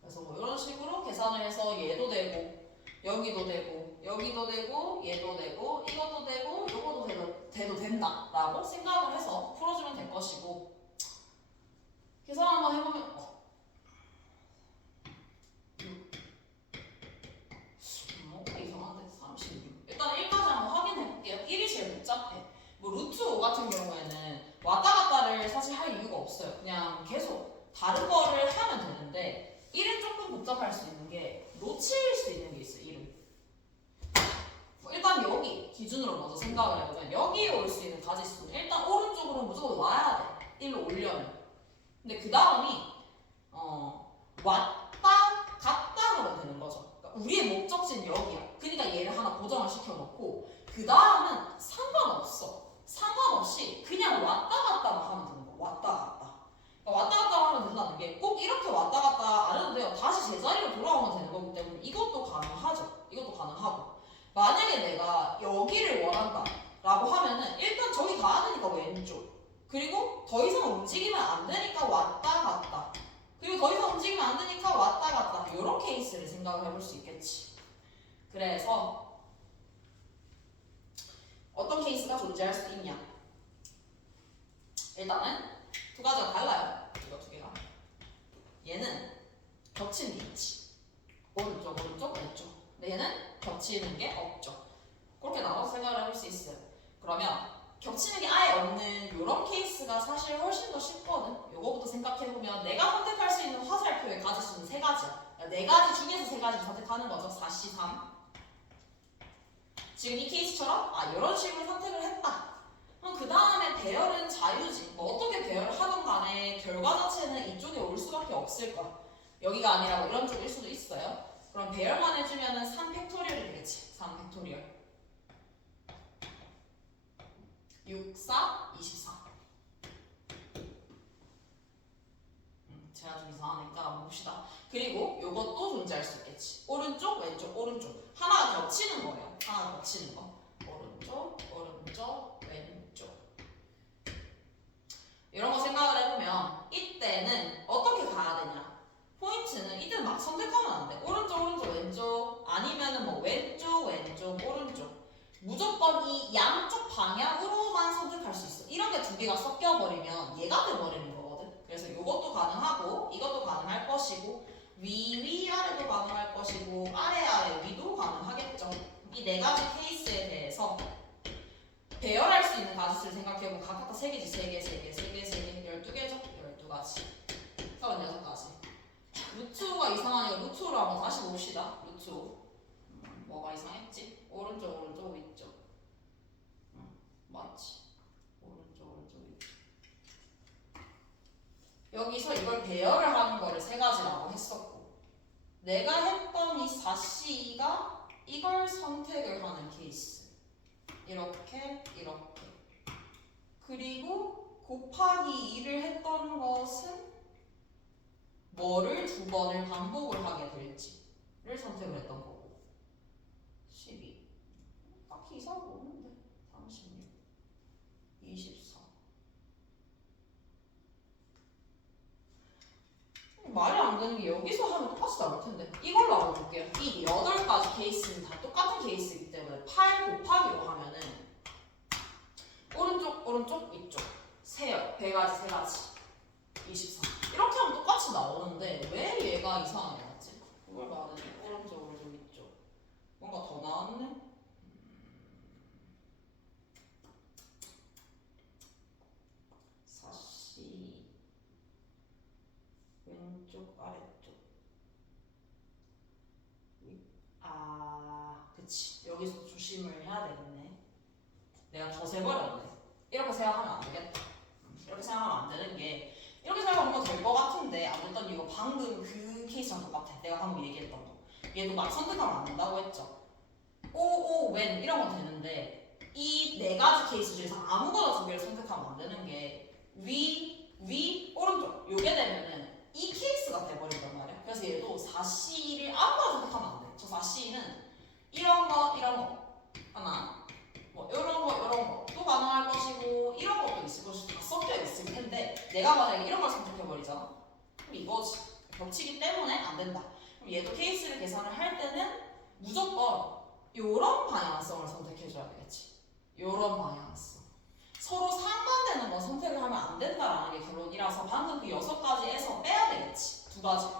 그래서 뭐 이런 식으로 계산을 해서 얘도 되고 여기도 되고 여기도 되고 얘도 되고 이것도 되고 요것도 돼도 된다 라고 생각을 해서 풀어주면 될 것이고, 계산 한번 해보면 이상한데 36. 일단 1까지 한번 확인해 볼게요. 1이 제일 복잡해. 뭐 루트 5 같은 경우에는 왔다 갔다를 사실 할 이유가 없어요. 그냥 계속 다른 거를 하면 되는데 1은 조금 복잡할 수 있는 게 놓칠 수 있는 게 있어요. 1은 일단 여기 기준으로 먼저 생각을 해보면 여기에 올 수 있는 가지수는 일단 오른쪽으로 무조건 와야 돼. 1로 오려면. 근데 그 다음이 왔다 갔다 하면 되는 거죠. 그러니까 우리의 목적지는 여기야. 그러니까 얘를 하나 고정을 시켜놓고 그 다음은 상관없이 그냥 왔다 갔다만 하면 되는 거야. 왔다 갔다. 그러니까 왔다 갔다 하면 된다는 게 꼭 이렇게 왔다 갔다 안 해도 돼요. 다시 제자리로 돌아오면 되는 거기 때문에 이것도 가능하죠. 이것도 가능하고, 만약에 내가 여기를 원한다 라고 하면은 일단 저기 가야 되니까 왼쪽, 그리고 더 이상 움직이면 안 되니까 왔다 갔다, 그리고 더 이상 움직이면 안 되니까 왔다 갔다, 이런 케이스를 생각을 해볼 수 있겠지. 그래서 어떤 케이스가 존재할 수 있냐. 일단은 2가지가 달라요. 이거 2개가. 얘는 겹치는 게 있지. 오른쪽, 오른쪽, 왼쪽. 근데 얘는 겹치는 게 없죠. 그렇게 나눠서 생각을 해볼 수 있어요. 그러면 겹치는 게 아예 없는 이런 케이스가 사실 훨씬 더 쉽거든. 요거부터 생각해보면 내가 선택할 수 있는 화살표의 가지수는 3가지야. 4가지 중에서 3가지를 선택하는 거죠. 4C, 3. 지금 이 케이스처럼 이런 식으로 선택을 했다. 그럼 그 다음에 배열은 자유지. 뭐 어떻게 배열을 하든 간에 결과 자체는 이쪽에 올 수밖에 없을 거야. 여기가 아니라 뭐 이런 쪽일 수도 있어요. 그럼 배열만 해주면은 3팩토리얼이 되겠지. 3팩토리얼. 6, 4, 24. 제가 좀 이상하니까 한번 봅시다. 그리고 요것도 존재할 수 있겠지. 오른쪽, 왼쪽, 오른쪽. 하나가 겹치는 거예요. 하나가 겹치는 거. 오른쪽, 오른쪽, 왼쪽. 이런 거 생각을 해보면 이때는 어떻게 가야 되냐? 포인트는 이때는 막 선택하면 안 돼. 오른쪽, 오른쪽, 왼쪽 아니면은 뭐 왼쪽, 왼쪽, 오른쪽. 무조건 이 양쪽 방향으로만 선택할 수 있어. 이런 게 두 개가 섞여버리면 얘가 돼버리는 거거든. 그래서 이것도 가능하고 이것도 가능할 것이고 위 아래도 가능할 것이고 아래 위도 가능하겠죠. 이 네 가지 케이스에 대해서 배열할 수 있는 가짓수를 생각해보면 각각 다 3개지. 3개, 12개죠? 12가지 36가지. 루트가 이상하니까 루트로 한번 다시 봅시다. 루트 뭐가 이상했지? 오른쪽, 오른쪽, 위쪽. 맞지? 오른쪽, 오른쪽, 위쪽. 여기서 이걸 배열을 하는 거를 3가지라고 했었고 내가 했던 이 4C가 이걸 선택을 하는 케이스. 이렇게 이렇게. 그리고 곱하기 2를 했던 것은 뭐를 2번을 반복을 하게 될지를 선택을 했던 거고 12. 딱히 이상한 거 없는데 36, 24. 말이 안 되는 게 여기서 하면 똑같이 나올 텐데 이걸로 한번 볼게요. 이 8가지 케이스는 다 똑같은 케이스이기 때문에 8 곱하기로 하면은 오른쪽, 오른쪽, 위쪽 세요. 100가지, 24. 이렇게 하면 똑같이 나오는데 왜 얘가 이상하게 나왔지? 그걸 봐야 되네. 오른쪽, 오른쪽, 위쪽. 뭔가 더 나왔네? 사시 왼쪽, 아래쪽. 그치. 여기서 조심을 해야 되겠네. 내가 더 세버렸네. 이렇게 생각하면 안 되겠다. 이렇게 생각하면 안 되는 게 이렇게 생각하면 될 것 같은데 안 됐던 이유가 방금 그 케이스랑 똑같아. 내가 방금 얘기했던 거. 얘도 막 선택하면 안 된다고 했죠. 오, 웬 이런 건 되는데 이 4가지 케이스 중에서 아무거나 2개를 선택하면 안 되는 게 위, 오른쪽 요게 되면은 이 케이스가 돼버린단 말이야. 그래서 얘도 4C를 아무거나 선택하면 안 돼. 저 4C는 이런 거 하나 뭐 이런 거도 가능할 것이고 이런 것도 있을 것이고 다 섞여 있을 텐데 내가 만약에 이런 걸 선택해버리잖아. 그럼 이거지. 겹치기 때문에 안 된다. 그럼 얘도 케이스를 계산을 할 때는 무조건 요런 방향성을 선택해줘야 되겠지. 요런 방향성. 서로 상반되는 건 선택을 하면 안 된다라는 게 결론이라서 방금 그 6가지에서 빼야 되겠지. 2가지.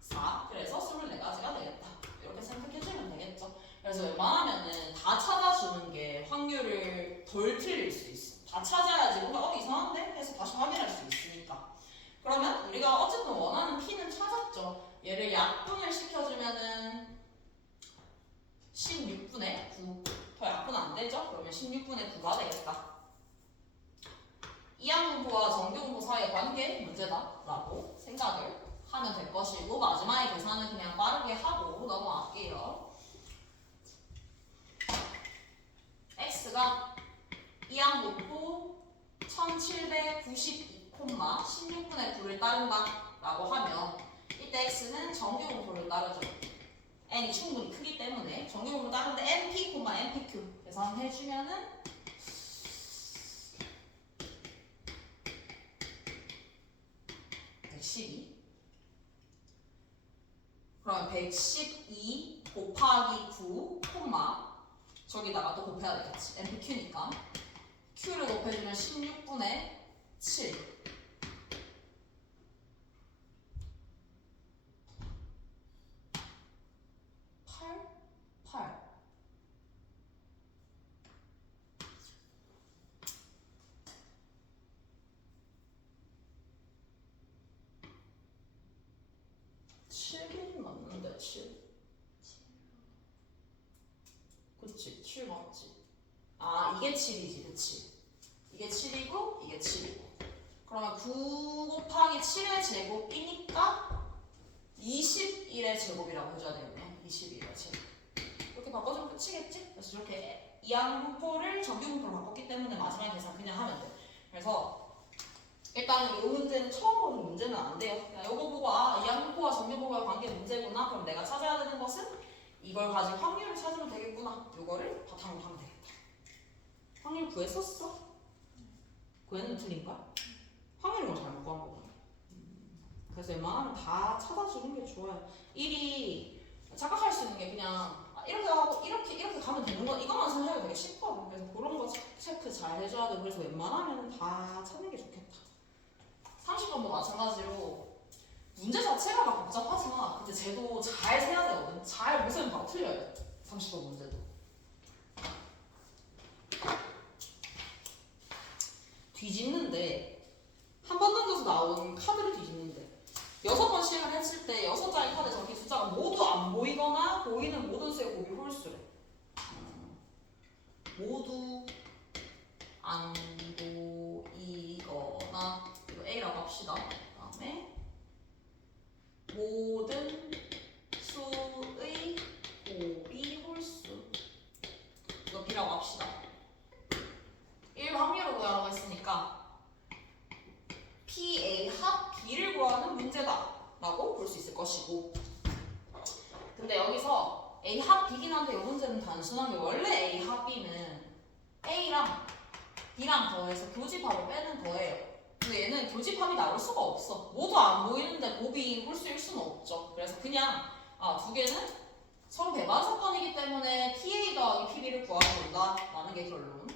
4. 그래서 24가지가 되겠다. 이렇게 선택해주면 되겠죠. 그래서 웬만하면은 다 찾아주는 게 확률을 덜 틀릴 수 있어. 다 찾아야지 뭔가 이상한데? 해서 다시 확인할 수 있으니까. 그러면 우리가 어쨌든 원하는 P는 찾았죠. 얘를 약분을 시켜주면은 16분의 9. 더 약분 안 되죠? 그러면 16분의 9가 되겠다. 이항분포와 정규분포 사이의 관계 문제다 라고 생각을 하면 될 것이고 마지막에 계산은 그냥 빠르게 하고 넘어갈게요. x가 이항분포 1792, 16분의 9를 따른다 라고 하면 이때 x는 정규분포를 따르죠. n이 충분히 크기 때문에 정규분포를 따르는데 np, npq 계산해주면은 112. 그러면 112 곱하기 9, 저기다가 또 곱해야 되겠지. npq니까 q를 곱해주면 16분의 7. 8. 7이 맞는데 7. 그치 7 맞지. 이게 7이지 그치. 이게 7이고 이게 7이고 그러면 9 곱하기 7의 제곱이니까 21의 제곱이라고 해줘야 되겠네. 21의 제곱. 이렇게 바꿔주면 끝이겠지? 그래서 이렇게 이항분포를 정규분포로 바꿨기 때문에 마지막에 계산 그냥 하면 돼. 그래서 일단은 이 문제는 처음 보는 문제는 안 돼요. 그냥 이거 보고 아, 이항공포와 정교보고의 관계 문제구나. 그럼 내가 찾아야 되는 것은 이걸 가지고 확률을 찾으면 되겠구나. 이거를 바탕으로 하면 되겠다. 확률 구했었어? 구했는데 틀린 거야? 확률을 잘못 구한 거구나. 그래서 웬만하면 다 찾아주는 게 좋아요. 1이 착각할 수 있는 게 그냥 이렇게 하고 이렇게 가면 되는 거 이것만 생각해도 되게 쉽거든. 그래서 그런 거 체크 잘 해줘야 돼. 그래서 웬만하면 다 찾는 게 좋겠다. 30번도 마찬가지로 문제 자체가 막 복잡하지만 근데 쟤도 잘 세야 되거든. 잘 못 세면 바로 틀려야 돼. 30번 문제도. 뒤집는데 한 번 던져서 나온 카드를 뒤집는데 6번 시행을 했을 때 6장의 카드에 적힌 숫자가 모두 안 보이거나 보이는 모든 수의 곱이 홀수래. 모두 안 보이거나 이거 A라고 합시다. 그다음에 모든 수의 곱이 홀수 이거 B라고 합시다. 1 확률을 구하라고 했으니까 PA 합 B를 구하는 문제다 라고 볼 수 있을 것이고 근데 여기서 A 합 B긴 한데 이 문제는 단순한 게 원래 A 합 B는 A랑 B랑 더해서 교집합을 빼는 거예요. 근데 얘는 교집합이 나올 수가 없어. 모두 안 보이는데 곱이 홀수일 수는 없죠. 그래서 그냥 두 개는 서로 배반 사건이기 때문에 PA 더하기 PB를 구하면 된다 라는 게 결론.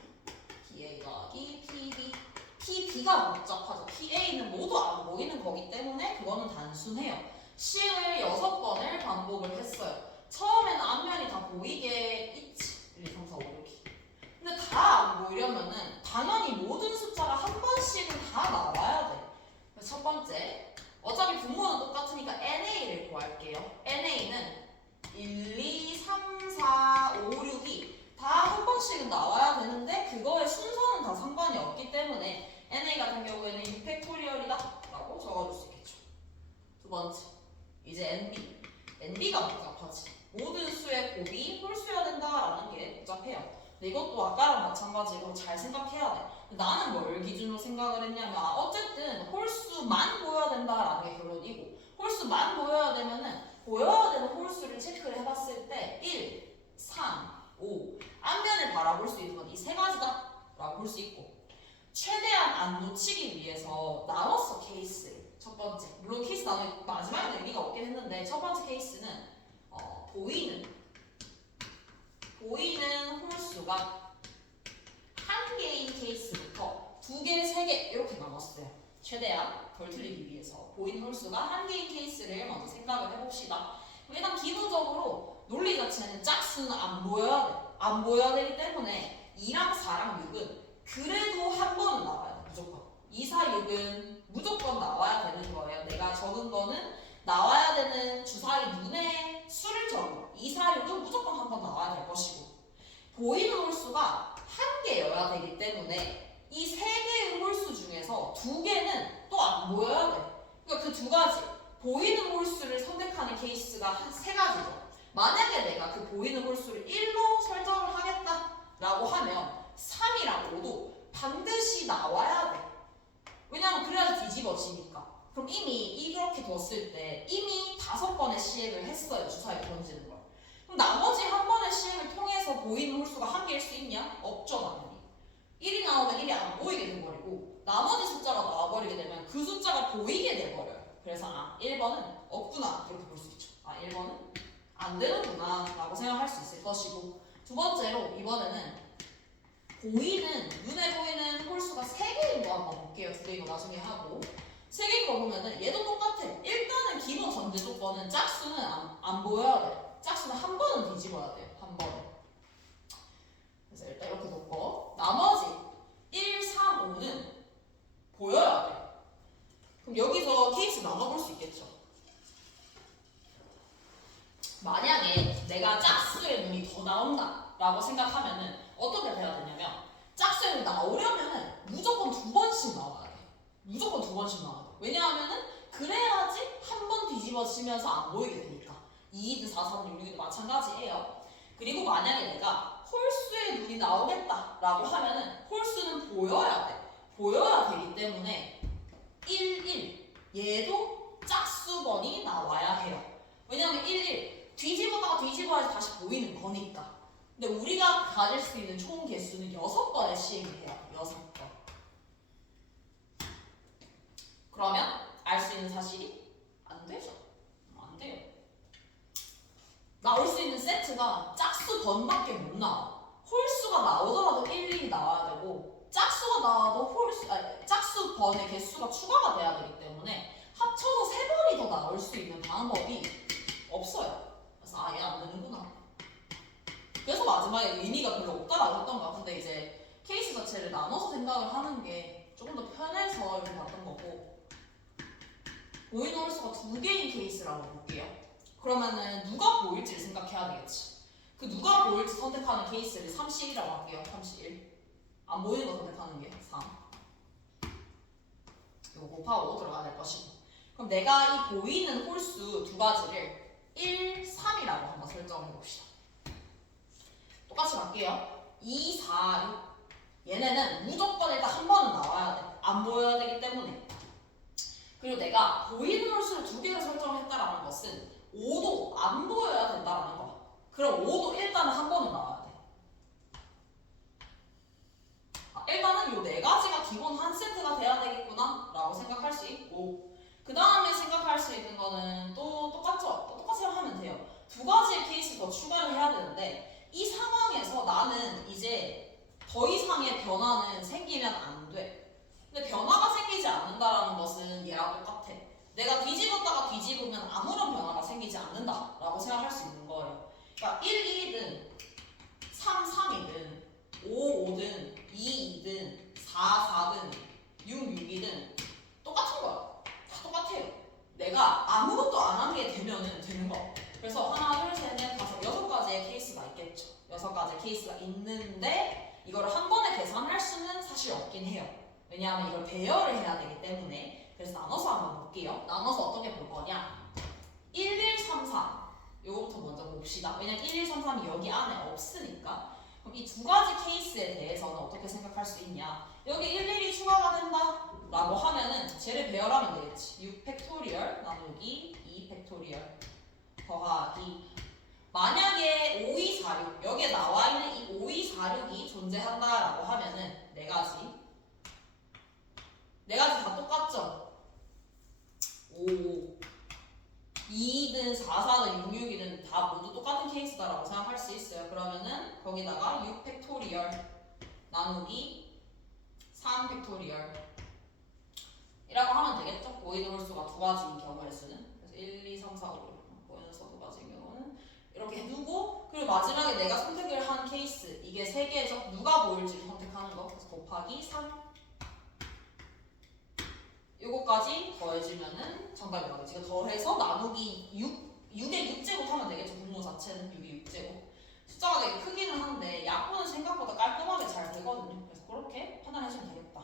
PA 더하기 PB PB가 복잡하죠. PA는 모두 안 보이는 거기 때문에 그거는 단순해요. 시행을 6번을 반복을 했어요. 처음에는 앞면이 다 보이게 있지. 1, 2, 3, 4, 5, 6이. 근데 다 안 보이려면은 당연히 모든 숫자가 한 번씩은 다 나와야 돼. 그래서 첫 번째, 어차피 분모는 똑같으니까 NA를 구할게요. NA는 1, 2, 3, 4, 5, 6이 다 한 번씩은 나와야 되는데 그거의 순서는 다 상관이 없기 때문에 NA 같은 경우에는 6팩토리얼이다 라고 적어줄 수 있겠죠. 두 번째, 이제 NB. NB가 복잡하지. 모든 수의 곱이 홀수여야 된다라는 게 복잡해요. 근데 이것도 아까랑 마찬가지로 잘 생각해야 돼. 나는 뭘 기준으로 생각을 했냐면 어쨌든 홀수만 보여야 된다라는 게 결론이고 홀수만 보여야 되면은 보여야 되는 홀수를 체크를 해봤을 때 1, 3, 5 앞면을 바라볼 수 있는 건 이 세 가지다 라고 볼 수 있고 최대한 안 놓치기 위해서 나눴어 케이스를. 첫 번째 물론 케이스 나누기 마지막에는 의미가 없긴 했는데 첫 번째 케이스는 보이는 홀수가 한 개인 케이스부터 2개, 3개 이렇게 나눴어요. 최대한 덜 틀리기 위해서 보이는 홀수가 한 개인 케이스를 먼저 생각을 해봅시다. 일단 기본적으로 논리 자체는 짝수는 안 보여야 돼. 안 보여야 되기 때문에 2랑 4랑 6은 그래도 한 번은 나와야 돼. 무조건 2, 4, 6은 무조건 나와야 되는 거예요. 내가 적은 거는 나와야 되는 주사위 눈의 수를 적은 2, 4, 6은 무조건 한 번 나와야 될 것이고 보이는 홀수가 한 개여야 되기 때문에 이 세 개의 홀수 중에서 2개는 또 안 보여야 돼. 그러니까 그 두 가지 보이는 홀수를 선택하는 케이스가 한 3가지죠. 만약에 내가 그 보이는 홀수를 1로 설정을 하겠다라고 하면 3이랑 5도 반드시 나와야 돼. 왜냐면 그래야지 뒤집어지니까. 그럼 이미 이렇게 뒀을 때 이미 5번의 시행을 했어요. 주사위 던지는 걸. 그럼 나머지 한 번의 시행을 통해서 보이는 홀수가 한 개일 수 있냐? 없죠 당연히. 1이 나오면 1이 안 보이게 돼버리고 나머지 숫자가 나와버리게 되면 그 숫자가 보이게 돼버려요. 그래서 1번은 없구나 이렇게 볼 수 있죠. 1번은 안 되는구나 라고 생각할 수 있을 것이고 두 번째로 이번에는 눈에 보이는 홀수가 3개인 거 한번 볼게요. 2개인 거 나중에 하고 3개인 거 보면은 얘도 똑같아. 일단은 기본 전제 조건은 짝수는 안 보여야 돼. 짝수는 한 번은 뒤집어야 돼요. 한 번. 그래서 일단 이렇게 놓고 나머지 1, 3, 5는 보여야 돼. 그럼 여기서 케이스 나눠볼 수 있겠죠. 만약에 내가 짝수의 눈이 더 나온다 라고 생각하면은 어떻게 돼야 되냐면 짝수의 눈이 나오려면은 무조건 2번씩 나와야 돼. 무조건 2번씩 나와야 돼. 왜냐하면은 그래야지 한 번 뒤집어지면서 안 보이게 되니까 2이든 4, 4든 6이든 마찬가지예요. 그리고 만약에 내가 홀수의 눈이 나오겠다 라고 하면은 홀수는 보여야 돼. 보여야 되기 때문에 1, 1 얘도 짝수번이 나와야 해요. 왜냐하면 1, 1 뒤집어다가 뒤집어야지 다시 보이는 거니까. 근데 우리가 가질 수 있는 총 개수는 6번의 시행이 돼요. 6번. 그러면 알 수 있는 사실이 안 되죠. 안 돼요. 나올 수 있는 세트가 짝수 번밖에 못 나와. 홀수가 나오더라도 1, 2이 나와야 되고 짝수가 나와도 짝수 번의 개수가 추가가 돼야 되기 때문에 합쳐서 3번이 더 나올 수 있는 방법이 없어요. 그래서 아예 안 되는구나. 그래서 마지막에 의미가 별로 없다라고 했던 것 같은데 이제 케이스 자체를 나눠서 생각을 하는 게 조금 더 편해서 이렇게 봤던 거고 보이는 홀수가 2개인 케이스라고 볼게요. 그러면은 누가 보일지를 생각해야 되겠지. 그 누가 보일지 선택하는 케이스를 31이라고 할게요. 31. 안 보이는 거 선택하는 게 3. 이거 곱하고 들어가야 될 것이고. 그럼 내가 이 보이는 홀수 두 가지를 1, 3이라고 한번 설정을 해봅시다. 똑같이 갈게요. 2, 4, 6. 얘네는 무조건 일단 한 번은 나와야 돼. 안 보여야 되기 때문에. 그리고 내가 보이는 홀수를 2개를 설정했다라는 것은 5도 안 보여야 된다라는 거야. 그럼 5도 일단은 한 번은 나와야 돼. 일단은 이 4가지가 기본 한 세트가 돼야 되겠구나 라고 생각할 수 있고 그 다음에 생각할 수 있는 거는 또 똑같죠? 또 똑같이 하면 돼요. 2가지의 케이스 더 추가를 해야 되는데 이 상황에서 나는 이제 더 이상의 변화는 생기면 안 돼. 근데 변화가 생기지 않는다라는 것은 얘랑 똑같아. 내가 뒤집었다가 뒤집으면 아무런 변화가 생기지 않는다라고 생각할 수 있는 거예요. 그러니까 1, 1이든 3, 3이든 5, 5든 2, 2든 4, 4든 6, 6이든 똑같은 거야. 다 똑같아요. 내가 아무것도 안 한 게 되면은 되는 거. 그래서 하나, 둘, 셋, 넷, 다섯, 6가지의 케이스가 있겠죠. 6가지의 케이스가 있는데 이거를 한 번에 계산할 수는 사실 없긴 해요. 왜냐하면 이걸 배열을 해야 되기 때문에. 그래서 나눠서 한번 볼게요. 나눠서 어떻게 볼 거냐. 1, 1, 3, 4 요거부터 먼저 봅시다. 왜냐면 1, 1, 3, 3이 여기 안에 없으니까. 그럼 이 2가지 케이스에 대해서는 어떻게 생각할 수 있냐. 여기 1, 1이 추가가 된다 라고 하면은 쟤를 배열하면 되겠지. 6 팩토리얼 나누기 2 팩토리얼 더하기 만약에 5, 2, 4, 6 여기에 나와 있는 이 5, 2, 4, 6이 존재한다라고 하면은 4가지 다 똑같죠? 5, 2든 4, 4든 6, 6이든 다 모두 똑같은 케이스다라고 생각할 수 있어요. 그러면은 거기다가 6 팩토리얼 나누기 3 팩토리얼 이라고 하면 되겠죠? 보이는 홀수가 2가지인 경우의 수는. 그래서 1, 2, 3, 4, 5 보이는 수 2가지인 경우는 이렇게 해두고 그리고 마지막에 내가 선택을 한 케이스 이게 3개죠? 누가 보일지를 선택하는 거. 그래서 곱하기 3 요거까지 더해지면은 정답이 나오겠지. 이거 더해서 나누기 6의 6제곱 하면 되겠죠. 분모 자체는 6의 6제곱. 숫자가 되게 크기는 한데 약분은 생각보다 깔끔하게 잘 되거든요. 그래서 그렇게 판단해주면 되겠다.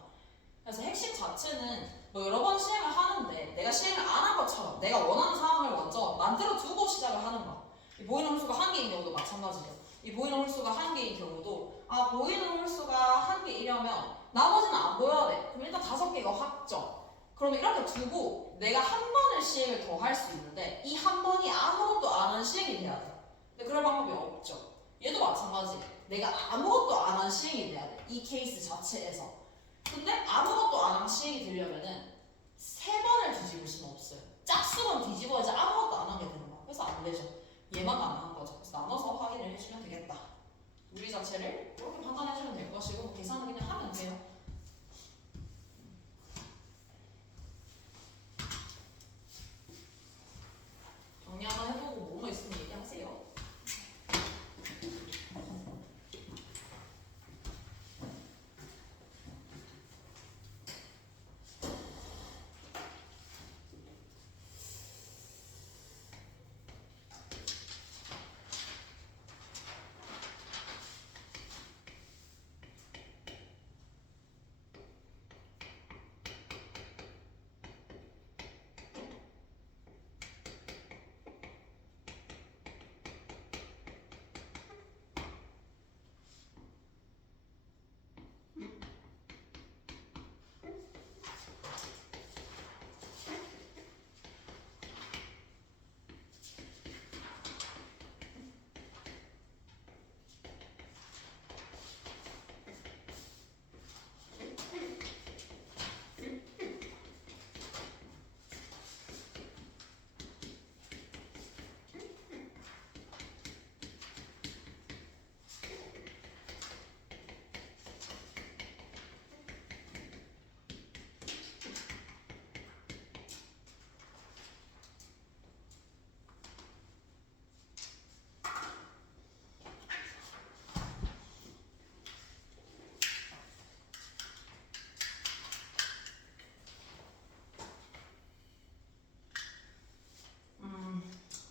그래서 핵심 자체는 뭐 여러 번 시행을 하는데 내가 시행을 안 한 것처럼 내가 원하는 상황을 먼저 만들어 두고 시작을 하는 거야. 이 보이는 홀수가 1개인 경우도 마찬가지죠. 이 보이는 홀수가 1개인 경우도 보이는 홀수가 1개이려면 나머지는 안 보여야 돼. 그럼 일단 5개가 확정. 그러면 이렇게 두고 내가 한 번을 시행을 더 할 수 있는데 이 한 번이 아무것도 안 한 시행이 돼야 돼. 근데 그럴 방법이 없죠. 얘도 마찬가지. 내가 아무것도 안 한 시행이 돼야 돼. 이 케이스 자체에서. 근데 아무것도 안 한 시행이 되려면은 3번을 뒤집을 수는 없어요. 짝수만 뒤집어야지 아무것도 안 하게 되는 거야. 그래서 안 되죠. 얘만 가능한 거죠. 그래서 나눠서 확인을 해주면 되겠다. 우리 자체를 이렇게 판단해주면 될 것이고 계산을 그냥 하면 돼요. 정리 한번 해보고 뭐뭐 있으면 얘기하세요.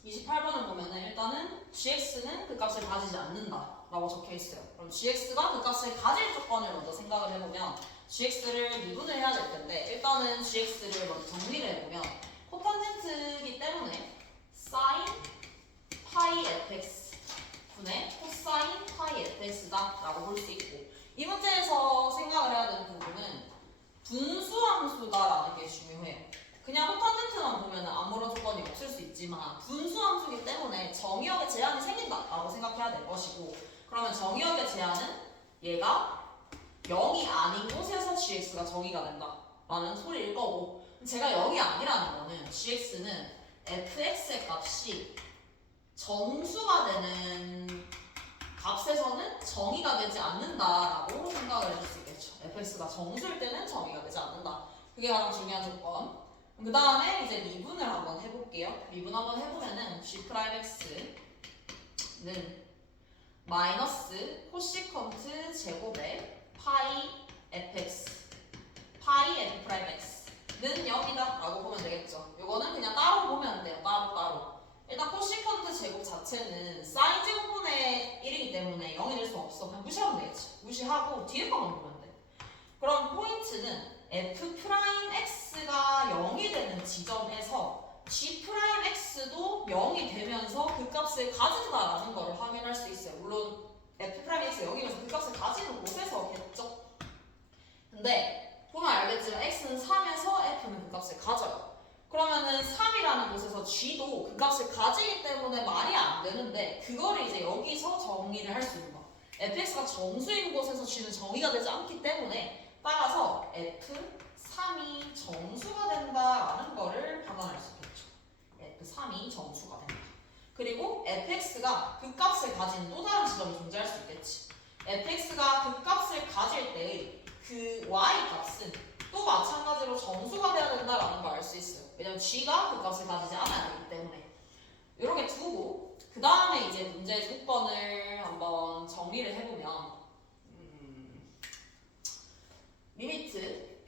28번을 보면은 일단은 gx는 그 값을 가지지 않는다 라고 적혀 있어요. 그럼 gx가 그 값을 가질 조건을 먼저 생각을 해보면 gx를 미분을 해야 될 텐데 일단은 gx를 먼저 정리를 해보면 코탄젠트이기 때문에 sin 파이 fx 분의 코사인 파이 fx다 라고 볼 수 있고 이 문제에서 생각을 해야 되는 부분은 분수함수다라는 게 중요해요. 그냥 코탄젠트만 보면 아무런 조건이 없을 수 있지만 분수함수이기 때문에 정의역의 제한이 생긴다라고 생각해야 될 것이고 그러면 정의역의 제한은 얘가 0이 아닌 곳에서 gx가 정의가 된다라는 소리일 거고 제가 0이 아니라는 거는 gx는 fx의 값이 정수가 되는 값에서는 정의가 되지 않는다라고 생각을 해줄 수 있겠죠. fx가 정수일 때는 정의가 되지 않는다. 그게 가장 중요한 조건. 그 다음에 이제 미분을 한번 해볼게요. 미분 한번 해보면은 g'x는 마이너스 코시컨트 제곱에 파이 fx 파이 f'x는 0이다 라고 보면 되겠죠. 이거는 그냥 따로 보면 돼요. 따로. 일단 코시컨트 제곱 자체는 사인 제곱분의 1이기 때문에 0이 될 수 없어. 그냥 무시하면 되겠지. 무시하고 뒤에 거만 보면 돼. 그럼 포인트는 f'x가 0이 되는 지점에서 g'x도 0이 되면서 그 값을 가진다라는 걸 확인할 수 있어요. 물론 f'x가 0이면서 그 값을 가지는 곳에서겠죠. 근데 보면 알겠지만 x는 3에서 f는 그 값을 가져요. 그러면은 3이라는 곳에서 g도 그 값을 가지기 때문에 말이 안 되는데 그거를 이제 여기서 정의를 할 수 있는 거. fx가 정수인 곳에서 g는 정의가 되지 않기 때문에 따라서 f3이 정수가 된다라는 거를 판단할 수 있겠죠. f3이 정수가 된다. 그리고 fx가 그 값을 가진 또 다른 지점이 존재할 수 있겠지. fx가 그 값을 가질 때의 그 y 값은 또 마찬가지로 정수가 돼야 된다라는 걸 알 수 있어요. 왜냐면 g가 그 값을 가지지 않아야 되기 때문에. 이렇게 두고 그 다음에 이제 문제 조건을 한번 정리를 해보면 리미트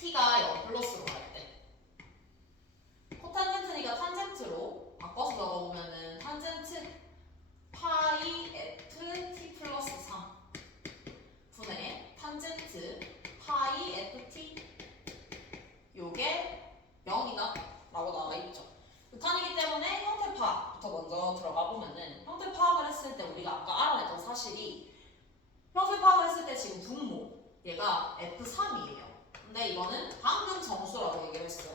t가 0 플러스로 갈 때 코탄젠트니까 탄젠트로 바꿔서 적어보면은 탄젠트 파이 f t 플러스 3 분의 탄젠트 파이 f t 요게 0이다 라고 나와있죠. 극한이기 때문에 형태 파악부터 먼저 들어가 보면은 형태 파악을 했을 때 우리가 아까 알아냈던 사실이 형태 파악을 했을 때 지금 분모 얘가 F3이에요. 근데 이거는 방금 정수라고 얘기를 했어요.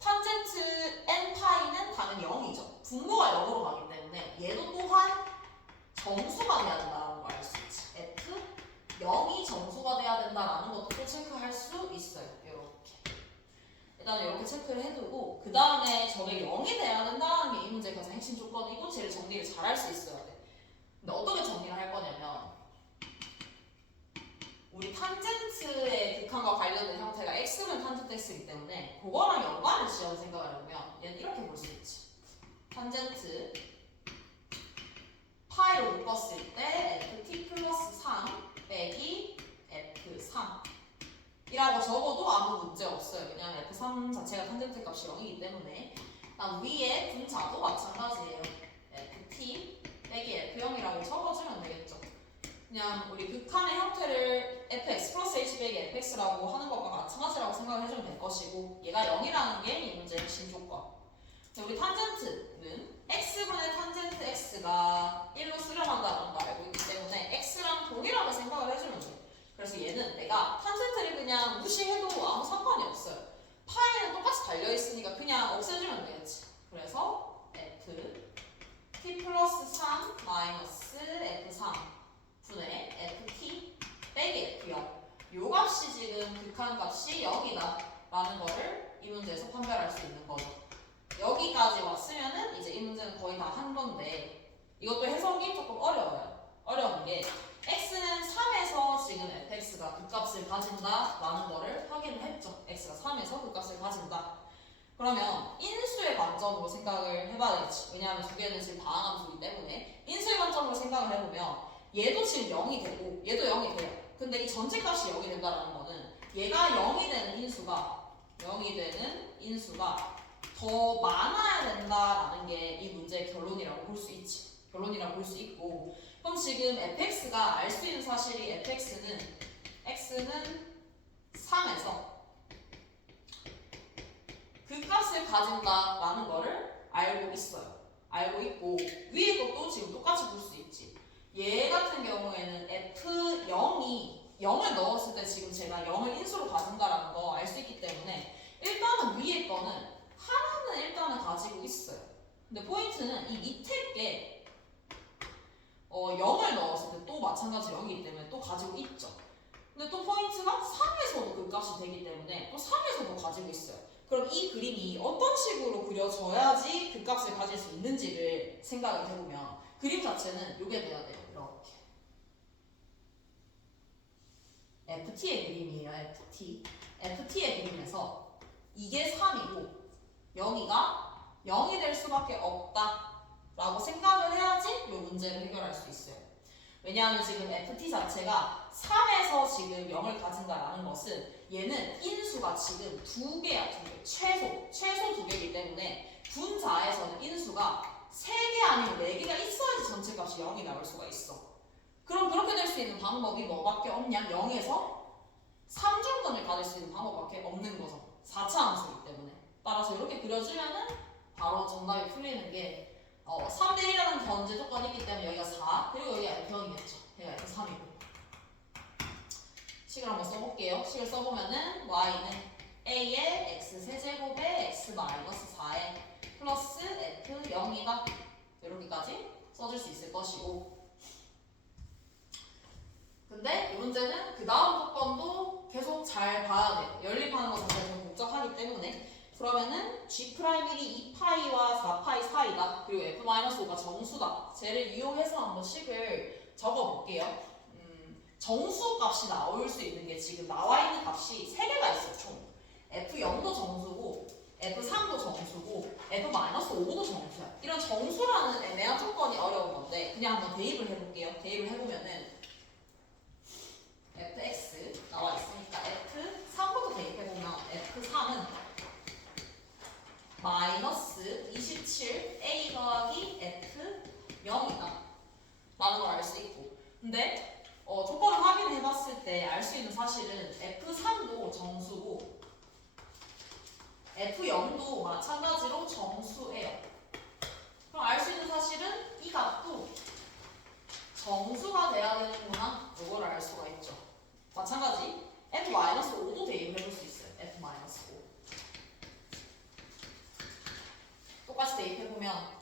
탄젠트 n파이는 당연히 0이죠. 분모가 0으로 가기 때문에 얘도 또한 정수가 돼야 된다는 걸 알 수 있지. F 0이 정수가 돼야 된다라는 것도 또 체크할 수 있어요. 이렇게. 일단 이렇게 체크를 해두고 그 다음에 저게 0이 돼야 된다는 게 이 문제의 가장 핵심 조건이고 제일 정리를 잘 할 수 있어야 돼. 근데 어떻게 정리를 할 거냐면 우리 탄젠트의 극한과 관련된 형태가 x는 탄젠트 x이기 때문에 그거랑 연관을 지어서 생각을 해보면 얘는 이렇게 볼 수 있지. 탄젠트 파이로 묶었을 때 ft 플러스 3 빼기 f3 이라고 적어도 아무 문제 없어요. 왜냐면 f3 자체가 탄젠트 값이 0이기 때문에. 다음 위에 분자도 마찬가지예요. ft 빼기 f0이라고 적어주면 되겠죠. 그냥 우리 극한의 형태를 fx 플러스 h 빼기 fx라고 하는 것과 마찬가지라고 생각을 해주면 될 것이고 얘가 0이라는 게 이 문제의 핵심 조건. 우리 탄젠트는 x분의 탄젠트 x가 1로 수렴한다는 걸 알고 있기 때문에 x랑 동일하게 생각을 해주면 돼. 그래서 얘는 내가 탄젠트를 그냥 무시해도 아무 상관이 없어요. 파이는 똑같이 달려있으니까 그냥 없애주면 되겠지. 그래서 f t 플러스 3 마이너스 f3 분의 ft 빼기 f0 요 값이 지금 극한 값이 0이다 라는 거를 이 문제에서 판별할 수 있는 거죠. 여기까지 왔으면은 이제 이 문제는 거의 다 한 건데 이것도 해석이 조금 어려워요. 어려운 게 x는 3에서 지금 fx가 그 값을 가진다 라는 거를 확인을 했죠. x가 3에서 그 값을 가진다. 그러면 인수의 관점으로 생각을 해봐야겠지. 왜냐하면 두 개는 지금 다항함수이기 때문에 인수의 관점으로 생각을 해보면 얘도 지금 0이 되고 얘도 0이 돼요. 근데 이 전체값이 0이 된다는 거는 얘가 0이 되는 인수가 더 많아야 된다라는 게 이 문제의 결론이라고 볼 수 있지. 결론이라고 볼 수 있고, 그럼 지금 fx가 알 수 있는 사실이 fx는 x는 3에서 그 값을 가진다라는 거를 알고 있어요. 알고 있고 위에 것도 지금 똑같이 볼 수 있지. 얘 같은 경우에는 f0이 0을 넣었을 때 지금 제가 0을 인수로 가진다라는 거 알 수 있기 때문에 일단은 위에 거는 하나는 일단은 가지고 있어요. 근데 포인트는 이 밑에 게 0을 넣었을 때 또 마찬가지로 0이기 때문에 또 가지고 있죠. 근데 또 포인트가 3에서도 그 값이 되기 때문에 또 3에서도 가지고 있어요. 그럼 이 그림이 어떤 식으로 그려져야지 그 값을 가질 수 있는지를 생각을 해보면 그림 자체는 이게 돼야 돼요. 이렇게 FT의 그림이에요. FT의 그림에서 이게 3이고 0이 될 수밖에 없다라고 생각을 해야지 이 문제를 해결할 수 있어요. 왜냐하면 지금 FT 자체가 3에서 지금 0을 가진다라는 것은 얘는 인수가 지금 2개야, 2개. 최소 2개이기 때문에 분자에서는 인수가 3개 아니면 4개가 있어야지 전체값이 0이 나올 수가 있어. 그럼 그렇게 될 수 있는 방법이 뭐밖에 없냐? 0에서 3중근을 가질 수 있는 방법밖에 없는 거죠. 4차 함수이기 때문에. 따라서 이렇게 그려주면은 바로 정답이 풀리는 게 3대 1이라는 전제 조건이 있기 때문에 여기가 4, 그리고 여기가 F형이겠죠. 여기가 F3이고. 식을 한번 써볼게요. 식을 써보면은 y는 a의 x 세제곱에 x 마이너스 4에 플러스 F0이다. 이렇게까지 써줄 수 있을 것이고. 근데 이 문제는 그 다음 조건도 계속 잘 봐야 돼요. 연립하는 것 자체가 좀 복잡하기 때문에. 그러면은 G'1이 2파이와 4파이 사이다. 그리고 F-5가 정수다. 쟤를 이용해서 한번 식을 적어볼게요. 정수 값이 나올 수 있는 게 지금 나와 있는 값이 3개가 있어요, 총. F0도 정수고, F3도 정수고, F-5도 정수야. 이런 정수라는 애매한 조건이 어려운 건데, 그냥 한번 대입을 해볼게요. 대입을 해보면은, Fx 나와 있으니까 F3부터 대입해보면, F3은 마이너스 27 A 더하기 F0이다. 라는 걸 알 수 있고. 근데, 조건을 확인해봤을 때 알 수 있는 사실은 F3도 정수고 F0도 마찬가지로 정수예요. 그럼 알 수 있는 사실은 이 값도 정수가 돼야 되는구나. 이걸 알 수가 있죠. 마찬가지 F-5도 대입해볼 수 있어요. F-5 똑같이 대입해보면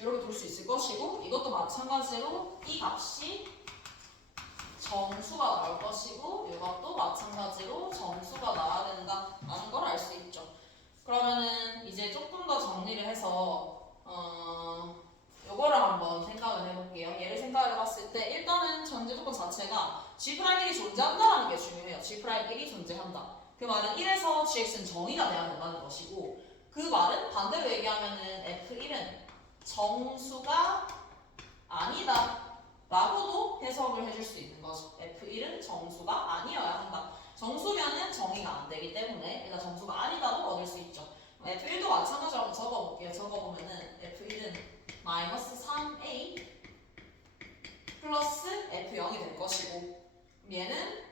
이렇게 돌 수 있을 것이고, 이것도 마찬가지로 이 값이 정수가 나올 것이고, 이것도 마찬가지로 정수가 나와야 된다라는 걸 알 수 있죠. 그러면은 이제 조금 더 정리를 해서 요거를 한번 생각을 해볼게요. 얘를 생각을 해봤을 때 일단은 전제 조건 자체가 G'1이 존재한다는 게 중요해요. G'1이 존재한다. 그 말은 1에서 GX는 정의가 돼야 된다는 것이고, 그 말은 반대로 얘기하면은 F1은 정수가 아니다 라고도 해석을 해줄 수 있는 거죠. F1은 정수가 아니어야 한다. 정수면은 정의가 안 되기 때문에 일단 정수가 아니다도 얻을 수 있죠. F1도 마찬가지로 한번 적어볼게요. 적어보면은 F1은 마이너스 3A 플러스 F0이 될 것이고, 얘는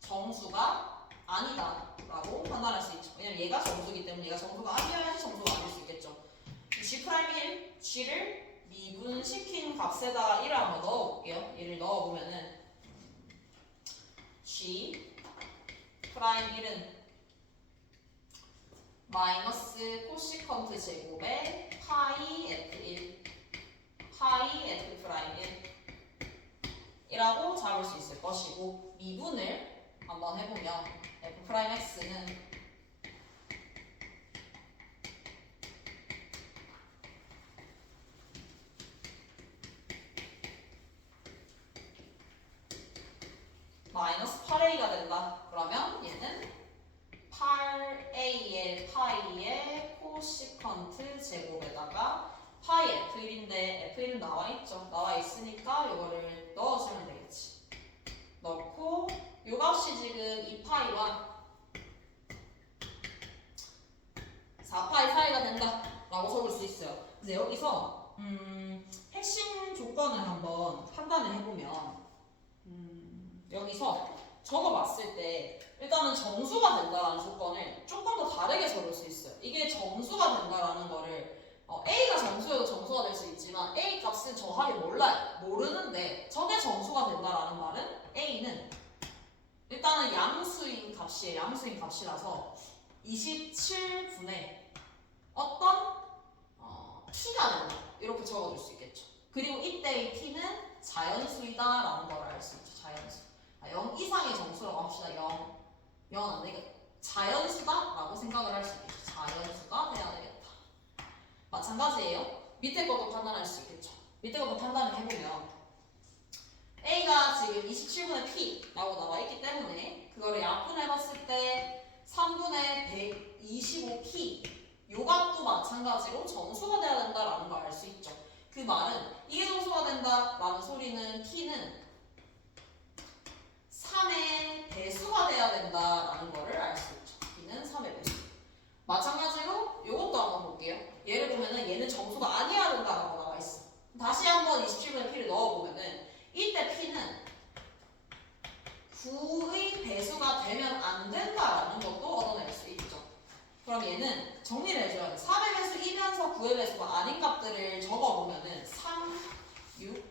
정수가 아니다 라고 판단할 수 있죠. 왜냐면 얘가 정수이기 때문에 얘가 정수가 아니어야지 정수가 아닐 수 있겠죠. G'1, G를 미분시킨 값에다가 1을 한번 넣어볼게요. 얘를 넣어보면은 G'1은 마이너스 코시컨트 제곱에 파이 F1 파이 F'1 이라고 잡을 수 있을 것이고, 미분을 한번 해보면 F'X는 마이너스 8a가 된다. 그러면 얘는 8a의 파이의 코시컨트 제곱에다가 파이 f1인데 f1은 나와있죠. 나와있으니까 이거를 넣어주면 되겠지. 넣고 요 값이 지금 2파이와 4파이 사이가 된다 라고 적을 수 있어요. 이제 여기서 핵심 조건을 한번 판단을 해보면 여기서 적어봤을 때 일단은 정수가 된다라는 조건을 조금 더 다르게 적을 수 있어요. 이게 정수가 된다라는 거를 A가 정수여도 정수가 될 수 있지만 A 값은 정확하게 몰라요. 모르는데 저게 정수가 된다라는 말은 A는 일단은 양수인 값이에요. 양수인 값이라서 27분의 어떤 t가 된다. 이렇게 적어줄 수 있겠죠. 그리고 이때의 t는 자연수이다라는 걸 알 수 있죠. 자연수. 0 이상의 정수라고 합시다. 0. 0은 안 되겠다. 자연수다라고 생각을 할 수 있겠죠. 자연수가 돼야 되겠다. 마찬가지예요. 밑에 것도 판단할 수 있겠죠. 밑에 것도 판단을 해보면 A가 지금 27분의 P라고 나와 있기 때문에 그거를 약분해봤을 때 3분의 125P 요 값도 마찬가지로 정수가 돼야 된다라는 걸 알 수 있죠. 그 말은 이게 정수가 된다라는 소리는 T는 3의 배수가 돼야 된다라는 거를 알 수 있죠. T는 3의 배수. 마찬가지로 이것도 한번 볼게요. 얘를 보면은 얘는 정수가 아니어야 된다라고 나와 있어. 다시 한번 27분의 P를 넣어보면은 이때 P는 9의 배수가 되면 안 된다라는 것도 얻어낼 수 있죠. 그럼 얘는 정리를 해줘야 돼. 3의 배수이면서 9의 배수가 아닌 값들을 적어보면은 3, 6,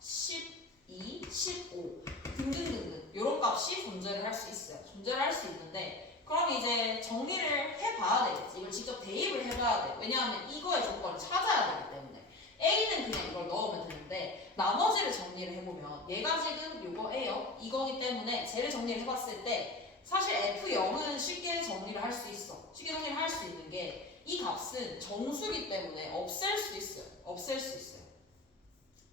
12, 15 등등등등 이런 값이 존재를 할 수 있어요. 존재를 할 수 있는데 그럼 이제 정리를 해봐야 되겠지. 이걸 직접 대입을 해봐야 돼. 왜냐하면 이거의 조건을 찾아야 되기 때문에 A는 그냥 이걸 넣으면 되는데 나머지를 정리를 해보면 얘가 지금 요거예요. 이거기 때문에 쟤를 정리를 해봤을 때 사실 F0은 쉽게 정리를 할 수 있어. 쉽게 정리를 할 수 있는 게 이 값은 정수기 때문에 없앨 수 있어요. 없앨 수 있어요.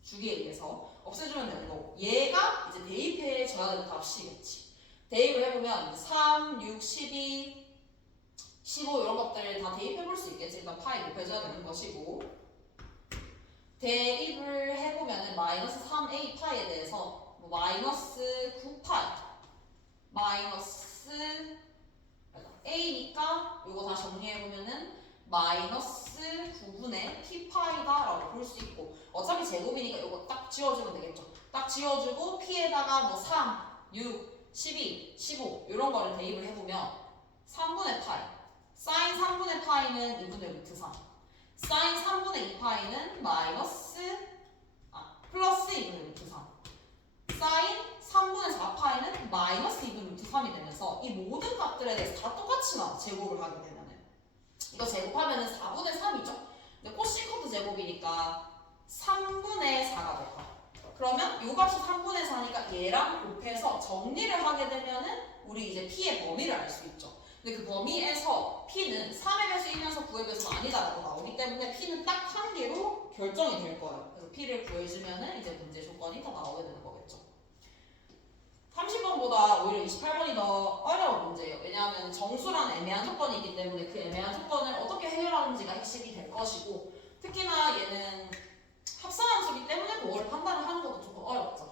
주기에 의해서 없애주면 되는 거고 얘가 이제 대입해줘야 되는 값이겠지. 대입을 해보면 3, 6, 12, 15 이런 것들 다 대입해볼 수 있겠지. 일단 파이 곱해줘야 되는 것이고 대입을 해보면은 마이너스 3a 파이에 대해서 마이너스 9파이 마이너스 a니까 이거 다시 정리해보면은 마이너스 9분의 t파이다 라고 볼 수 있고 어차피 제곱이니까 이거 딱 지워주면 되겠죠. 딱 지워주고 p에다가 뭐 3, 6, 12, 15 이런 거를 대입을 해보면 3분의 파이 사인 3분의 파이는 2분의 루트 3 사인 3분의 2파이는 플러스 2분의 루트 3 사인 3분의 4파이는 마이너스 2분의 루트 3이 되면서 이 모든 값들에 대해서 다 똑같이 나와. 제곱을 하게 되면은 이거 제곱하면은 4분의 3이죠. 근데 코시컨트 제곱이니까 3분의 4가 될 거야. 그러면 이 값이 3분의 4니까 얘랑 곱해서 정리를 하게 되면은 우리 이제 P의 범위를 알 수 있죠. 근데 그 범위에서 P는 3의 배수이면서 9의 배수가 아니다라고 나오기 때문에 P는 딱 한 개로 결정이 될 거예요. 그래서 P를 구해주면은 이제 문제 조건이 더 나오게 되는 거겠죠. 30번보다 오히려 28번이 더 어려운 문제예요. 왜냐하면 정수라는 애매한 조건이 있기 때문에 그 애매한 조건을 어떻게 해결하는지가 핵심이 될 것이고 특히나 얘는 합산함수이기 때문에 그걸 판단을 하는 것도 조금 어렵죠.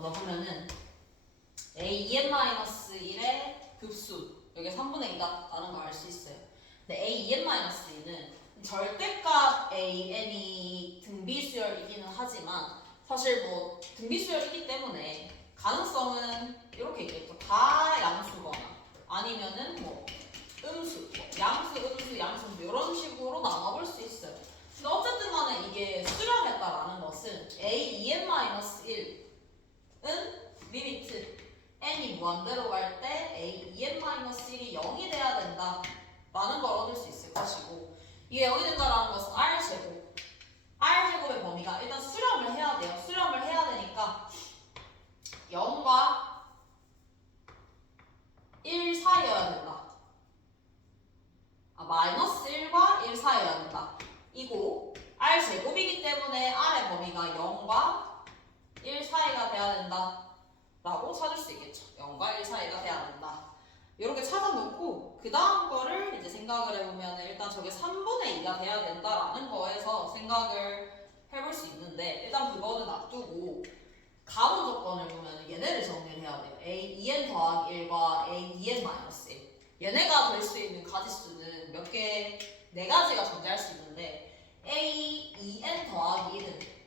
한번 보면은 a2n-1의 급수 여기 3분의 2다라는 걸 알 수 있어요. 근데 a2n-2는 절대값 an이 등비수열이기는 하지만 사실 뭐 등비수열이기 때문에 가능성은 이렇게 있겠죠. 다 양수거나 아니면은 뭐 음수, 양수, 음수, 양수음수 이런 식으로 나눠볼 수 있어요. 근데 어쨌든 간에 이게 수렴했다라는 것은 a2n-1은 리미트 n이 무한대로 갈 때 a2n-1이 0이 돼야 된다라는 걸 얻을 수 있을 것이고 이게 0이 된다라는 것은 r제곱 r제곱의 범위가 일단 수렴을 해야 돼요. 수렴을 해야 되니까 0과 1 사이여야 된다. 마이너스 1과 1 사이여야 된다. 이고 r제곱이기 때문에 r의 범위가 0과 1 사이가 돼야 된다 라고 찾을 수 있겠죠. 0과 1 사이가 돼야 된다. 이렇게 찾아놓고 그 다음 거를 이제 생각을 해보면 일단 저게 3분의 2가 돼야 된다라는 거에서 생각을 해볼 수 있는데 일단 그거는 놔두고 가로 조건을 보면 얘네를 정리를 해야 돼요. a2n 더하기 1과 a2n-1 얘네가 될 수 있는 가지수는 몇 개, 네 가지가 존재할 수 있는데 a2n 더하기 1은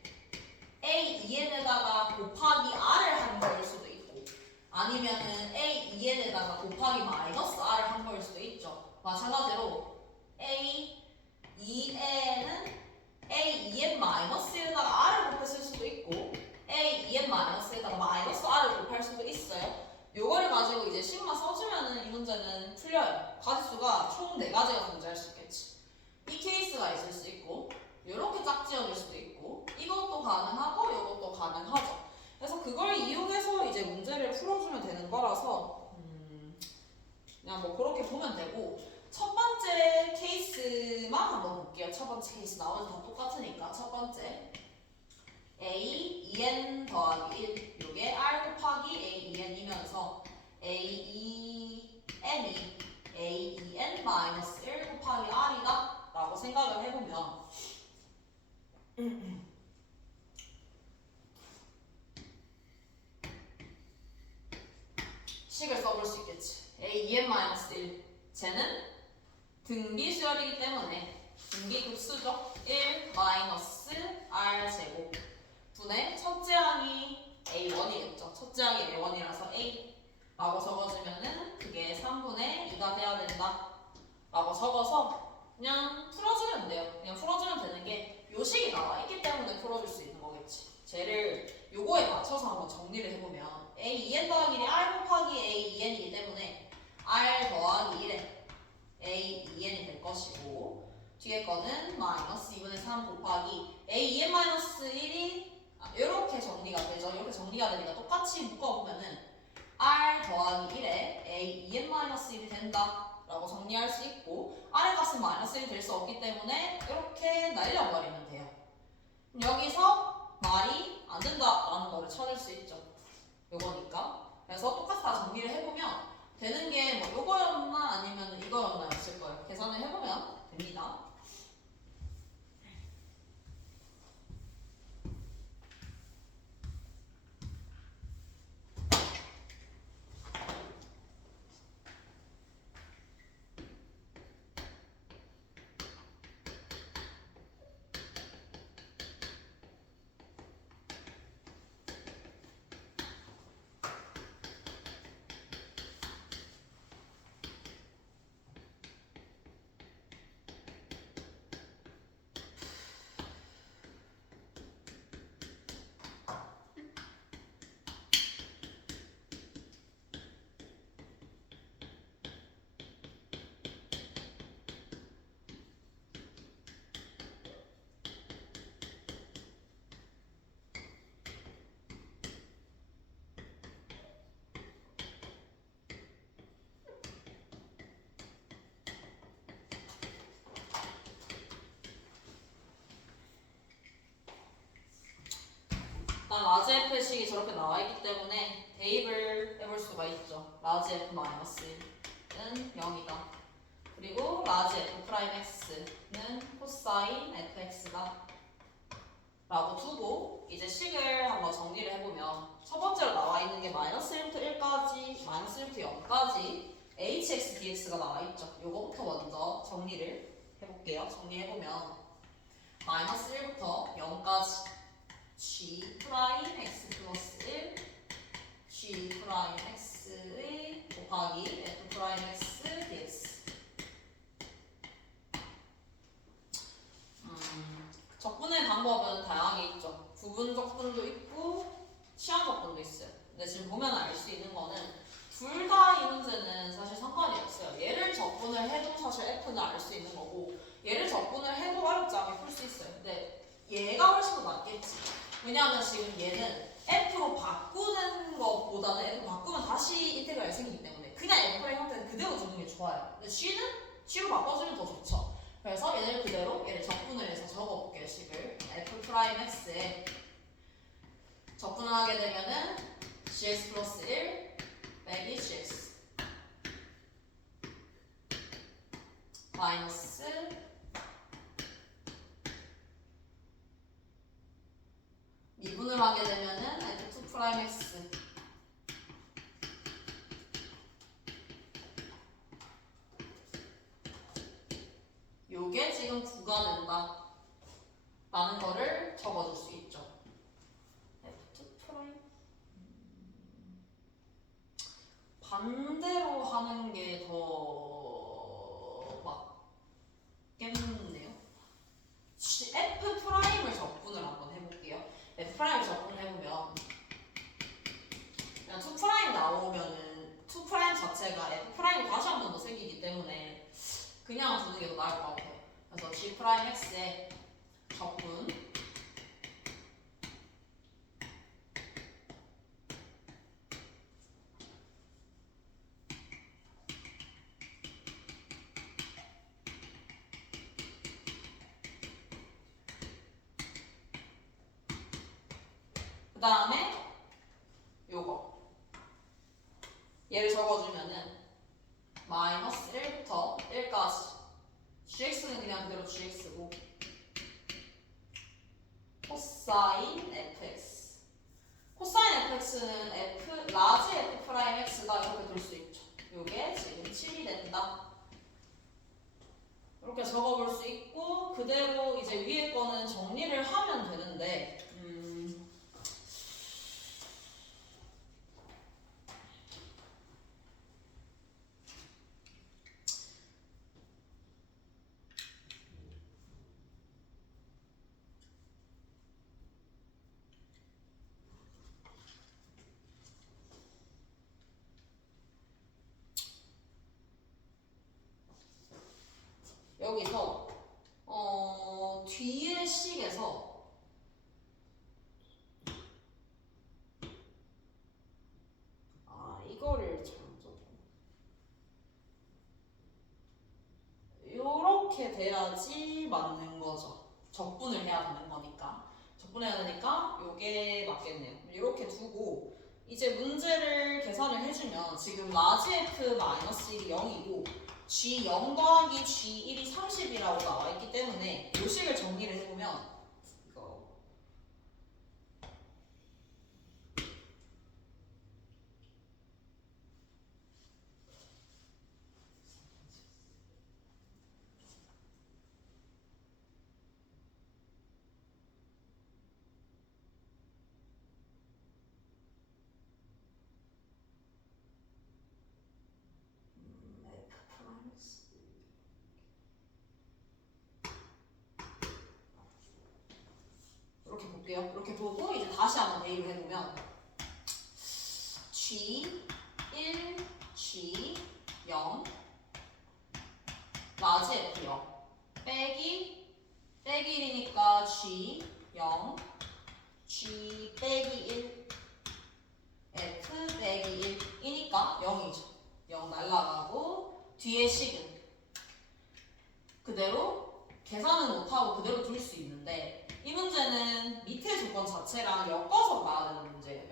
a2n에다가 곱하기 r을 한 거일 수도 있고 아니면은 a2n에다가 곱하기 마이너스 r을 한 거일 수도 있죠. 마찬가지로 a2n은 a2n-1에다가 r을 곱했을 수도 있고 a2n-에다가 마이너스 r을 곱할 수도 있어요. 요거를 가지고 이제 식만 써주면은 이 문제는 풀려요. 가지수가 총 4가지가 존재할 수 있겠지. 이 케이스가 있을 수 있고 이렇게 짝지어질 수도 있고 이것도 가능하고 이것도 가능하죠. 그래서 그걸 이용해서 이제 문제를 풀어주면 되는 거라서 그냥 뭐 그렇게 보면 되고 첫 번째 케이스만 한번 볼게요. 첫 번째 케이스 나머지 다 똑같으니까 첫 번째 a2n 더하기 1 요게 r 곱하기 a2n이면서 a2n이 a2n-1 곱하기 r이다 라고 생각을 해보면 식을 써볼 수 있겠지. a2n-1 쟤는 등비수열이기 때문에 등비급수죠. 1 마이너스 r 제곱 분의 첫째 항이 a1이겠죠. 첫째 항이 a1이라서 a 라고 적어주면은 그게 3분의 2가 돼야 된다 라고 적어서 그냥 풀어주면 돼요. 그냥 풀어주면 되는 게 요 식이 나와 있기 때문에 풀어줄 수 있는 거겠지. 쟤를 요거에 맞춰서 한번 정리를 해보면 a2n 더하기 1이 r 곱하기 a2n이기 때문에 r 더하기 1에 a2n이 될 것이고 뒤에 거는 마이너스 2분의 3 곱하기 a2n-1이 이렇게 정리가 되죠. 이렇게 정리가 되니까 똑같이 묶어보면은 r 더하기 1에 a2n-1이 된다 라고 정리할 수 있고 r의 값은 마이너스 1이 될 수 없기 때문에 이렇게 날려버리면 돼요. 여기서 말이 안 된다라는 거를 찾을 수 있죠. 요거니까. 그래서 똑같이 다 정리를 해보면 되는 게 뭐 요거였나 아니면 이거였나 였을 거예요. 계산을 해보면 됩니다. 일단 라지 f식이 저렇게 나와있기 때문에 대입을 해볼 수가 있죠. 라지 f-1은 0이다. 그리고 라지 f'x는 코사인 fx다 라고 두고 이제 식을 한번 정리를 해보면 첫 번째로 게 마이너스 1부터 1까지, 마이너스 1부터 0까지 hx, dx가 나와있죠. 요거부터 먼저 정리를 해볼게요. 정리해보면 마이너스 1부터 0까지 g 프라임 x 플러스 1 g 프라임 x의 곱하기 f 프라임 x dx. 적분의 방법은 다양하게 있죠. 부분 적분도 있고 시한 적분도 있어요. 근데 지금 보면 알 수 있는 거는 둘 다 이 문제는 사실 상관이 없어요. 얘를 적분을 해도 사실 f는 알 수 있는 거고 얘를 적분을 해도 어렵지 않게 풀 수 있어요. 근데 얘가 훨씬 더 낫겠지. 왜냐하면 지금 얘는 f로 바꾸는 것보다는 f로 바꾸면 다시 인테그랄이 생기기 때문에 그냥 f의 형태는 그대로 두는 게 좋아요. 근데 g는 g로 바꿔주면 더 좋죠. 그래서 얘를 그대로 얘를 적분을 해서 적어볼게요. 식을 f 프라임 x에 적분을 하게 되면은 gx 플러스 1 빼기 gx 마이너스 미분을 하게 되면은 f2 프라임 x 요게 지금 9가 된다 라는 거를 적어줄 수 있죠. f2 프라임 반대로 하는 게 더 맞겠네요. f 프라임을 적분을 한번 해볼게요. f 프라임을 적분을 해보면 그냥 2 프라임 나오면은 2 프라임 자체가 f 프라임이 다시 한 번 더 생기기 때문에 그냥 두는 게 더 나을 것 같아요. 그래서 g 프라임 x의 적분 그 다음에 요거 얘를 적어주면은 마이너스 1부터 1까지 gx는 그냥 그대로 gx고 코사인 fx 코사인 fx는 f 라지 f 프라임 x가 이렇게 될 수 있죠. 요게 지금 7이 된다 이렇게 적어볼 수 있고 그대로 이제 위에 거는 정리를 하면 되는데 여기서 뒤에 식에서 이거를 잘못 적었네. 요렇게 돼야지 맞는 거죠. 적분을 해야 되는 거니까. 적분해야 되니까 요게 맞겠네요. 이렇게 두고 이제 문제를 계산을 해주면 지금 라지 f 마이너스 1이 0이고 G0 더하기 G1이 30이라고 나와 있기 때문에 요 식을 정리를 해보면 이거 이렇게 볼게요. 이렇게 보고 이제 다시 한번 대입을 해보면 G1, G0 라지 F0 빼기 1이니까 G0 G 빼기 1 F 빼기 1이니까 0이죠. 0 날라가고 뒤에 식은 그대로 계산은 못하고 그대로 둘 수 있는데 이 문제는 밑에 조건 자체랑 엮어서 봐야 되는 문제예요.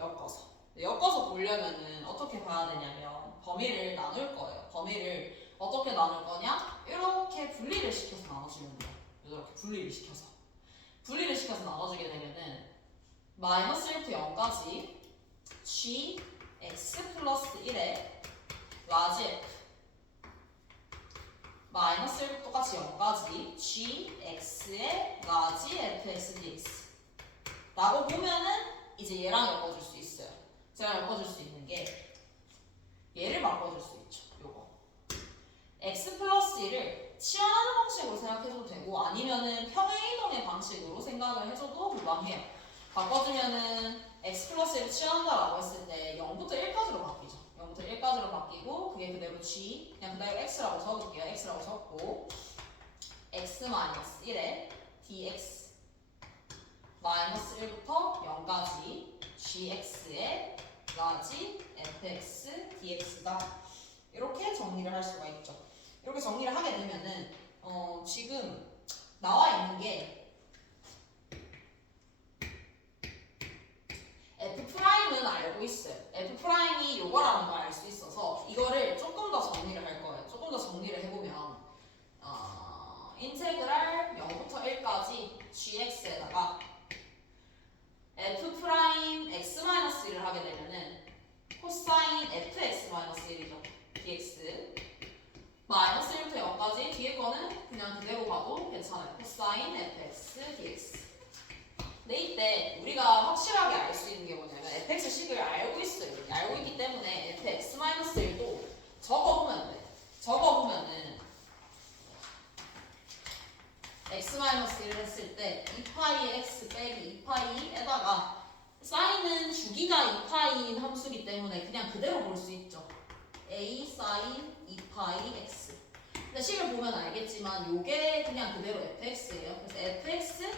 엮어서 보려면은 어떻게 봐야 되냐면 범위를 나눌 거예요. 범위를 어떻게 나눌 거냐? 이렇게 분리를 시켜서 나눠주면 돼요. 이렇게 분리를 시켜서 나눠주게 되면은 마이너스 1부터 0까지 gx 플러스 1에 라지 f 마이너스 1부터 똑같이 0까지 gx의 라지 fx dx 라고 보면은 이제 얘랑 엮어줄 수 있어요. 제가 엮어줄 수 있는 게 얘를 바꿔줄 수 있죠. 요거 x 플러스 1을 치환하는 방식으로 생각해도 되고 아니면은 평행이동의 방식으로 생각을 해줘도 무방해요. 바꿔주면은 x 플러스 1을 치환한다라고 했을 때 0부터 1까지로 바뀌죠. 0부터 1까지로 바뀌고 그게 그대로 g 그냥 그대로 x라고 적을게요. x라고 적고 x 마이너스 1에 dx 마이너스 1부터 0까지 gx의 라지 fx dx다. 이렇게 정리를 할 수가 있죠. 이렇게 정리를 하게 되면은 지금 나와 있는 게 F'은 알고 있어요. F'이 요거라는 걸 알 수 있어서 이거를 조금 더 정리를 할 거예요. 조금 더 정리를 해보면 인테그랄 0부터 1까지 gx에다가 F'X-1을 하게 되면은 코사인 fx-1이죠. dx 마이너스 1부터 0까지 뒤에 거는 그냥 그대로 봐도 괜찮아요. 코사인 fx dx. 근데 이때 우리가 확실하게 알 수 있는 게 뭐냐면 fx식을 알고 있어요. 알고 있기 때문에 fx-1도 적어보면 돼. 적어보면은 x-1을 했을 때 2파이의 x 빼기 2파이에다가 사인은 주기가 2파이인 함수이기 때문에 그냥 그대로 볼 수 있죠. a 사인 2파이 x. 근데 식을 보면 알겠지만 요게 그냥 그대로 fx예요. 그래서 fx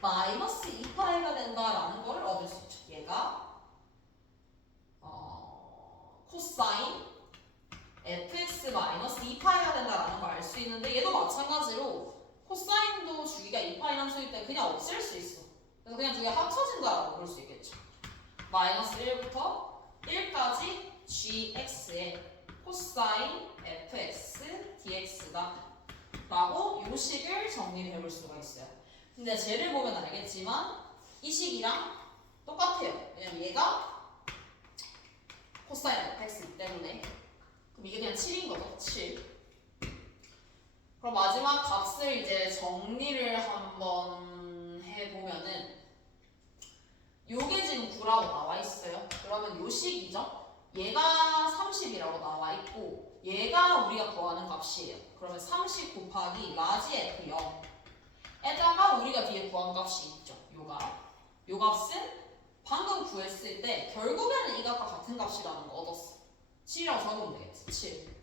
마이너스 2파이가 된다라는 거를 얻을 수 있죠. 얘가 코사인 fx 마이너스 2파이가 된다라는 걸 알 수 있는데 얘도 마찬가지로 코사인도 주기가 2파이 함수일 때 그냥 없앨 수 있어. 그래서 그냥 두 개 합쳐진다라고 볼 수 있겠죠. 마이너스 1부터 1까지 gx의 코사인 fx dx다 라고 이 식을 정리를 해볼 수가 있어요. 근데 쟤를 보면 알겠지만 이 식이랑 똑같아요. 왜냐면 얘가 코사인 fx이기 때문에. 그럼 이게 그냥 7인 거죠. 7. 그럼 마지막 값을 이제 정리를 한번 해보면은 요게 지금 9라고 나와 있어요. 그러면 요 식이죠. 얘가 30이라고 나와 있고 얘가 우리가 구하는 값이에요. 그러면 30 곱하기 라지 f0 에다가 우리가 뒤에 구한 값이 있죠. 요 값은 방금 구했을 때 결국에는 이 값과 같은 값이라는 거 얻었어. 7이라고 적으면 되겠지. 7.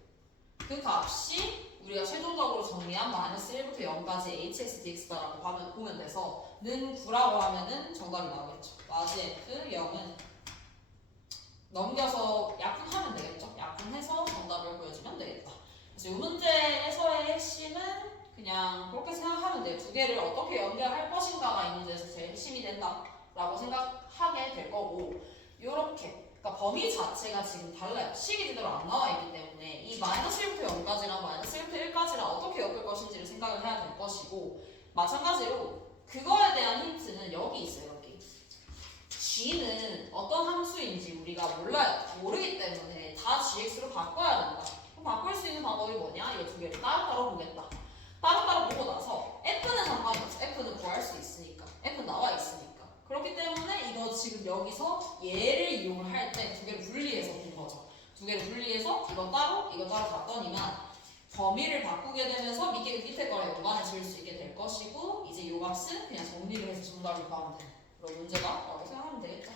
그 값이 우리가 최종적으로 정리한 마이너스 1부터 0까지 hx dx라고 보면 돼서 는 9라고 하면은 정답이 나오겠죠. 라지 f 0은 넘겨서 약분하면 되겠죠. 약분해서 정답을 구해주면 되겠다. 그래서 이 문제에서의 핵심은 그냥 그렇게 생각하면 돼요. 두 개를 어떻게 연결할 것인가가 이 문제에서 제일 핵심이 된다라고 생각하게 될 거고 요렇게 그러니까 범위 자체가 지금 달라요. 식이 제대로 안 나와 있기 때문에 이 마이너스 1부터 0까지랑 마이너스 1부터 1까지랑 어떻게 엮을 것인지를 생각을 해야 될 것이고 마찬가지로 그거에 대한 힌트는 여기 있어요. 여기 g는 어떤 함수인지 우리가 몰라요. 모르기 때문에 다 gx로 바꿔야 된다. 그럼 바꿀 수 있는 방법이 뭐냐? 이 두 개를 따로따로 보겠다. 따로따로 보고 나서 f는 상관이 없어. f는 구할 수 있으니까. f는 나와 있으니까. 그렇기 때문에 이거 지금 여기서 얘를 이용을 할 때 두 개를 분리해서 본 거죠. 두 개를 분리해서 이건 따로 봤더니만 범위를 바꾸게 되면서 밑에 거랑 연관을 지을 수 있게 될 것이고 이제 이 값은 그냥 정리를 해서 정답을 구하면 돼. 그럼 문제가 라고 생각하면 되겠죠.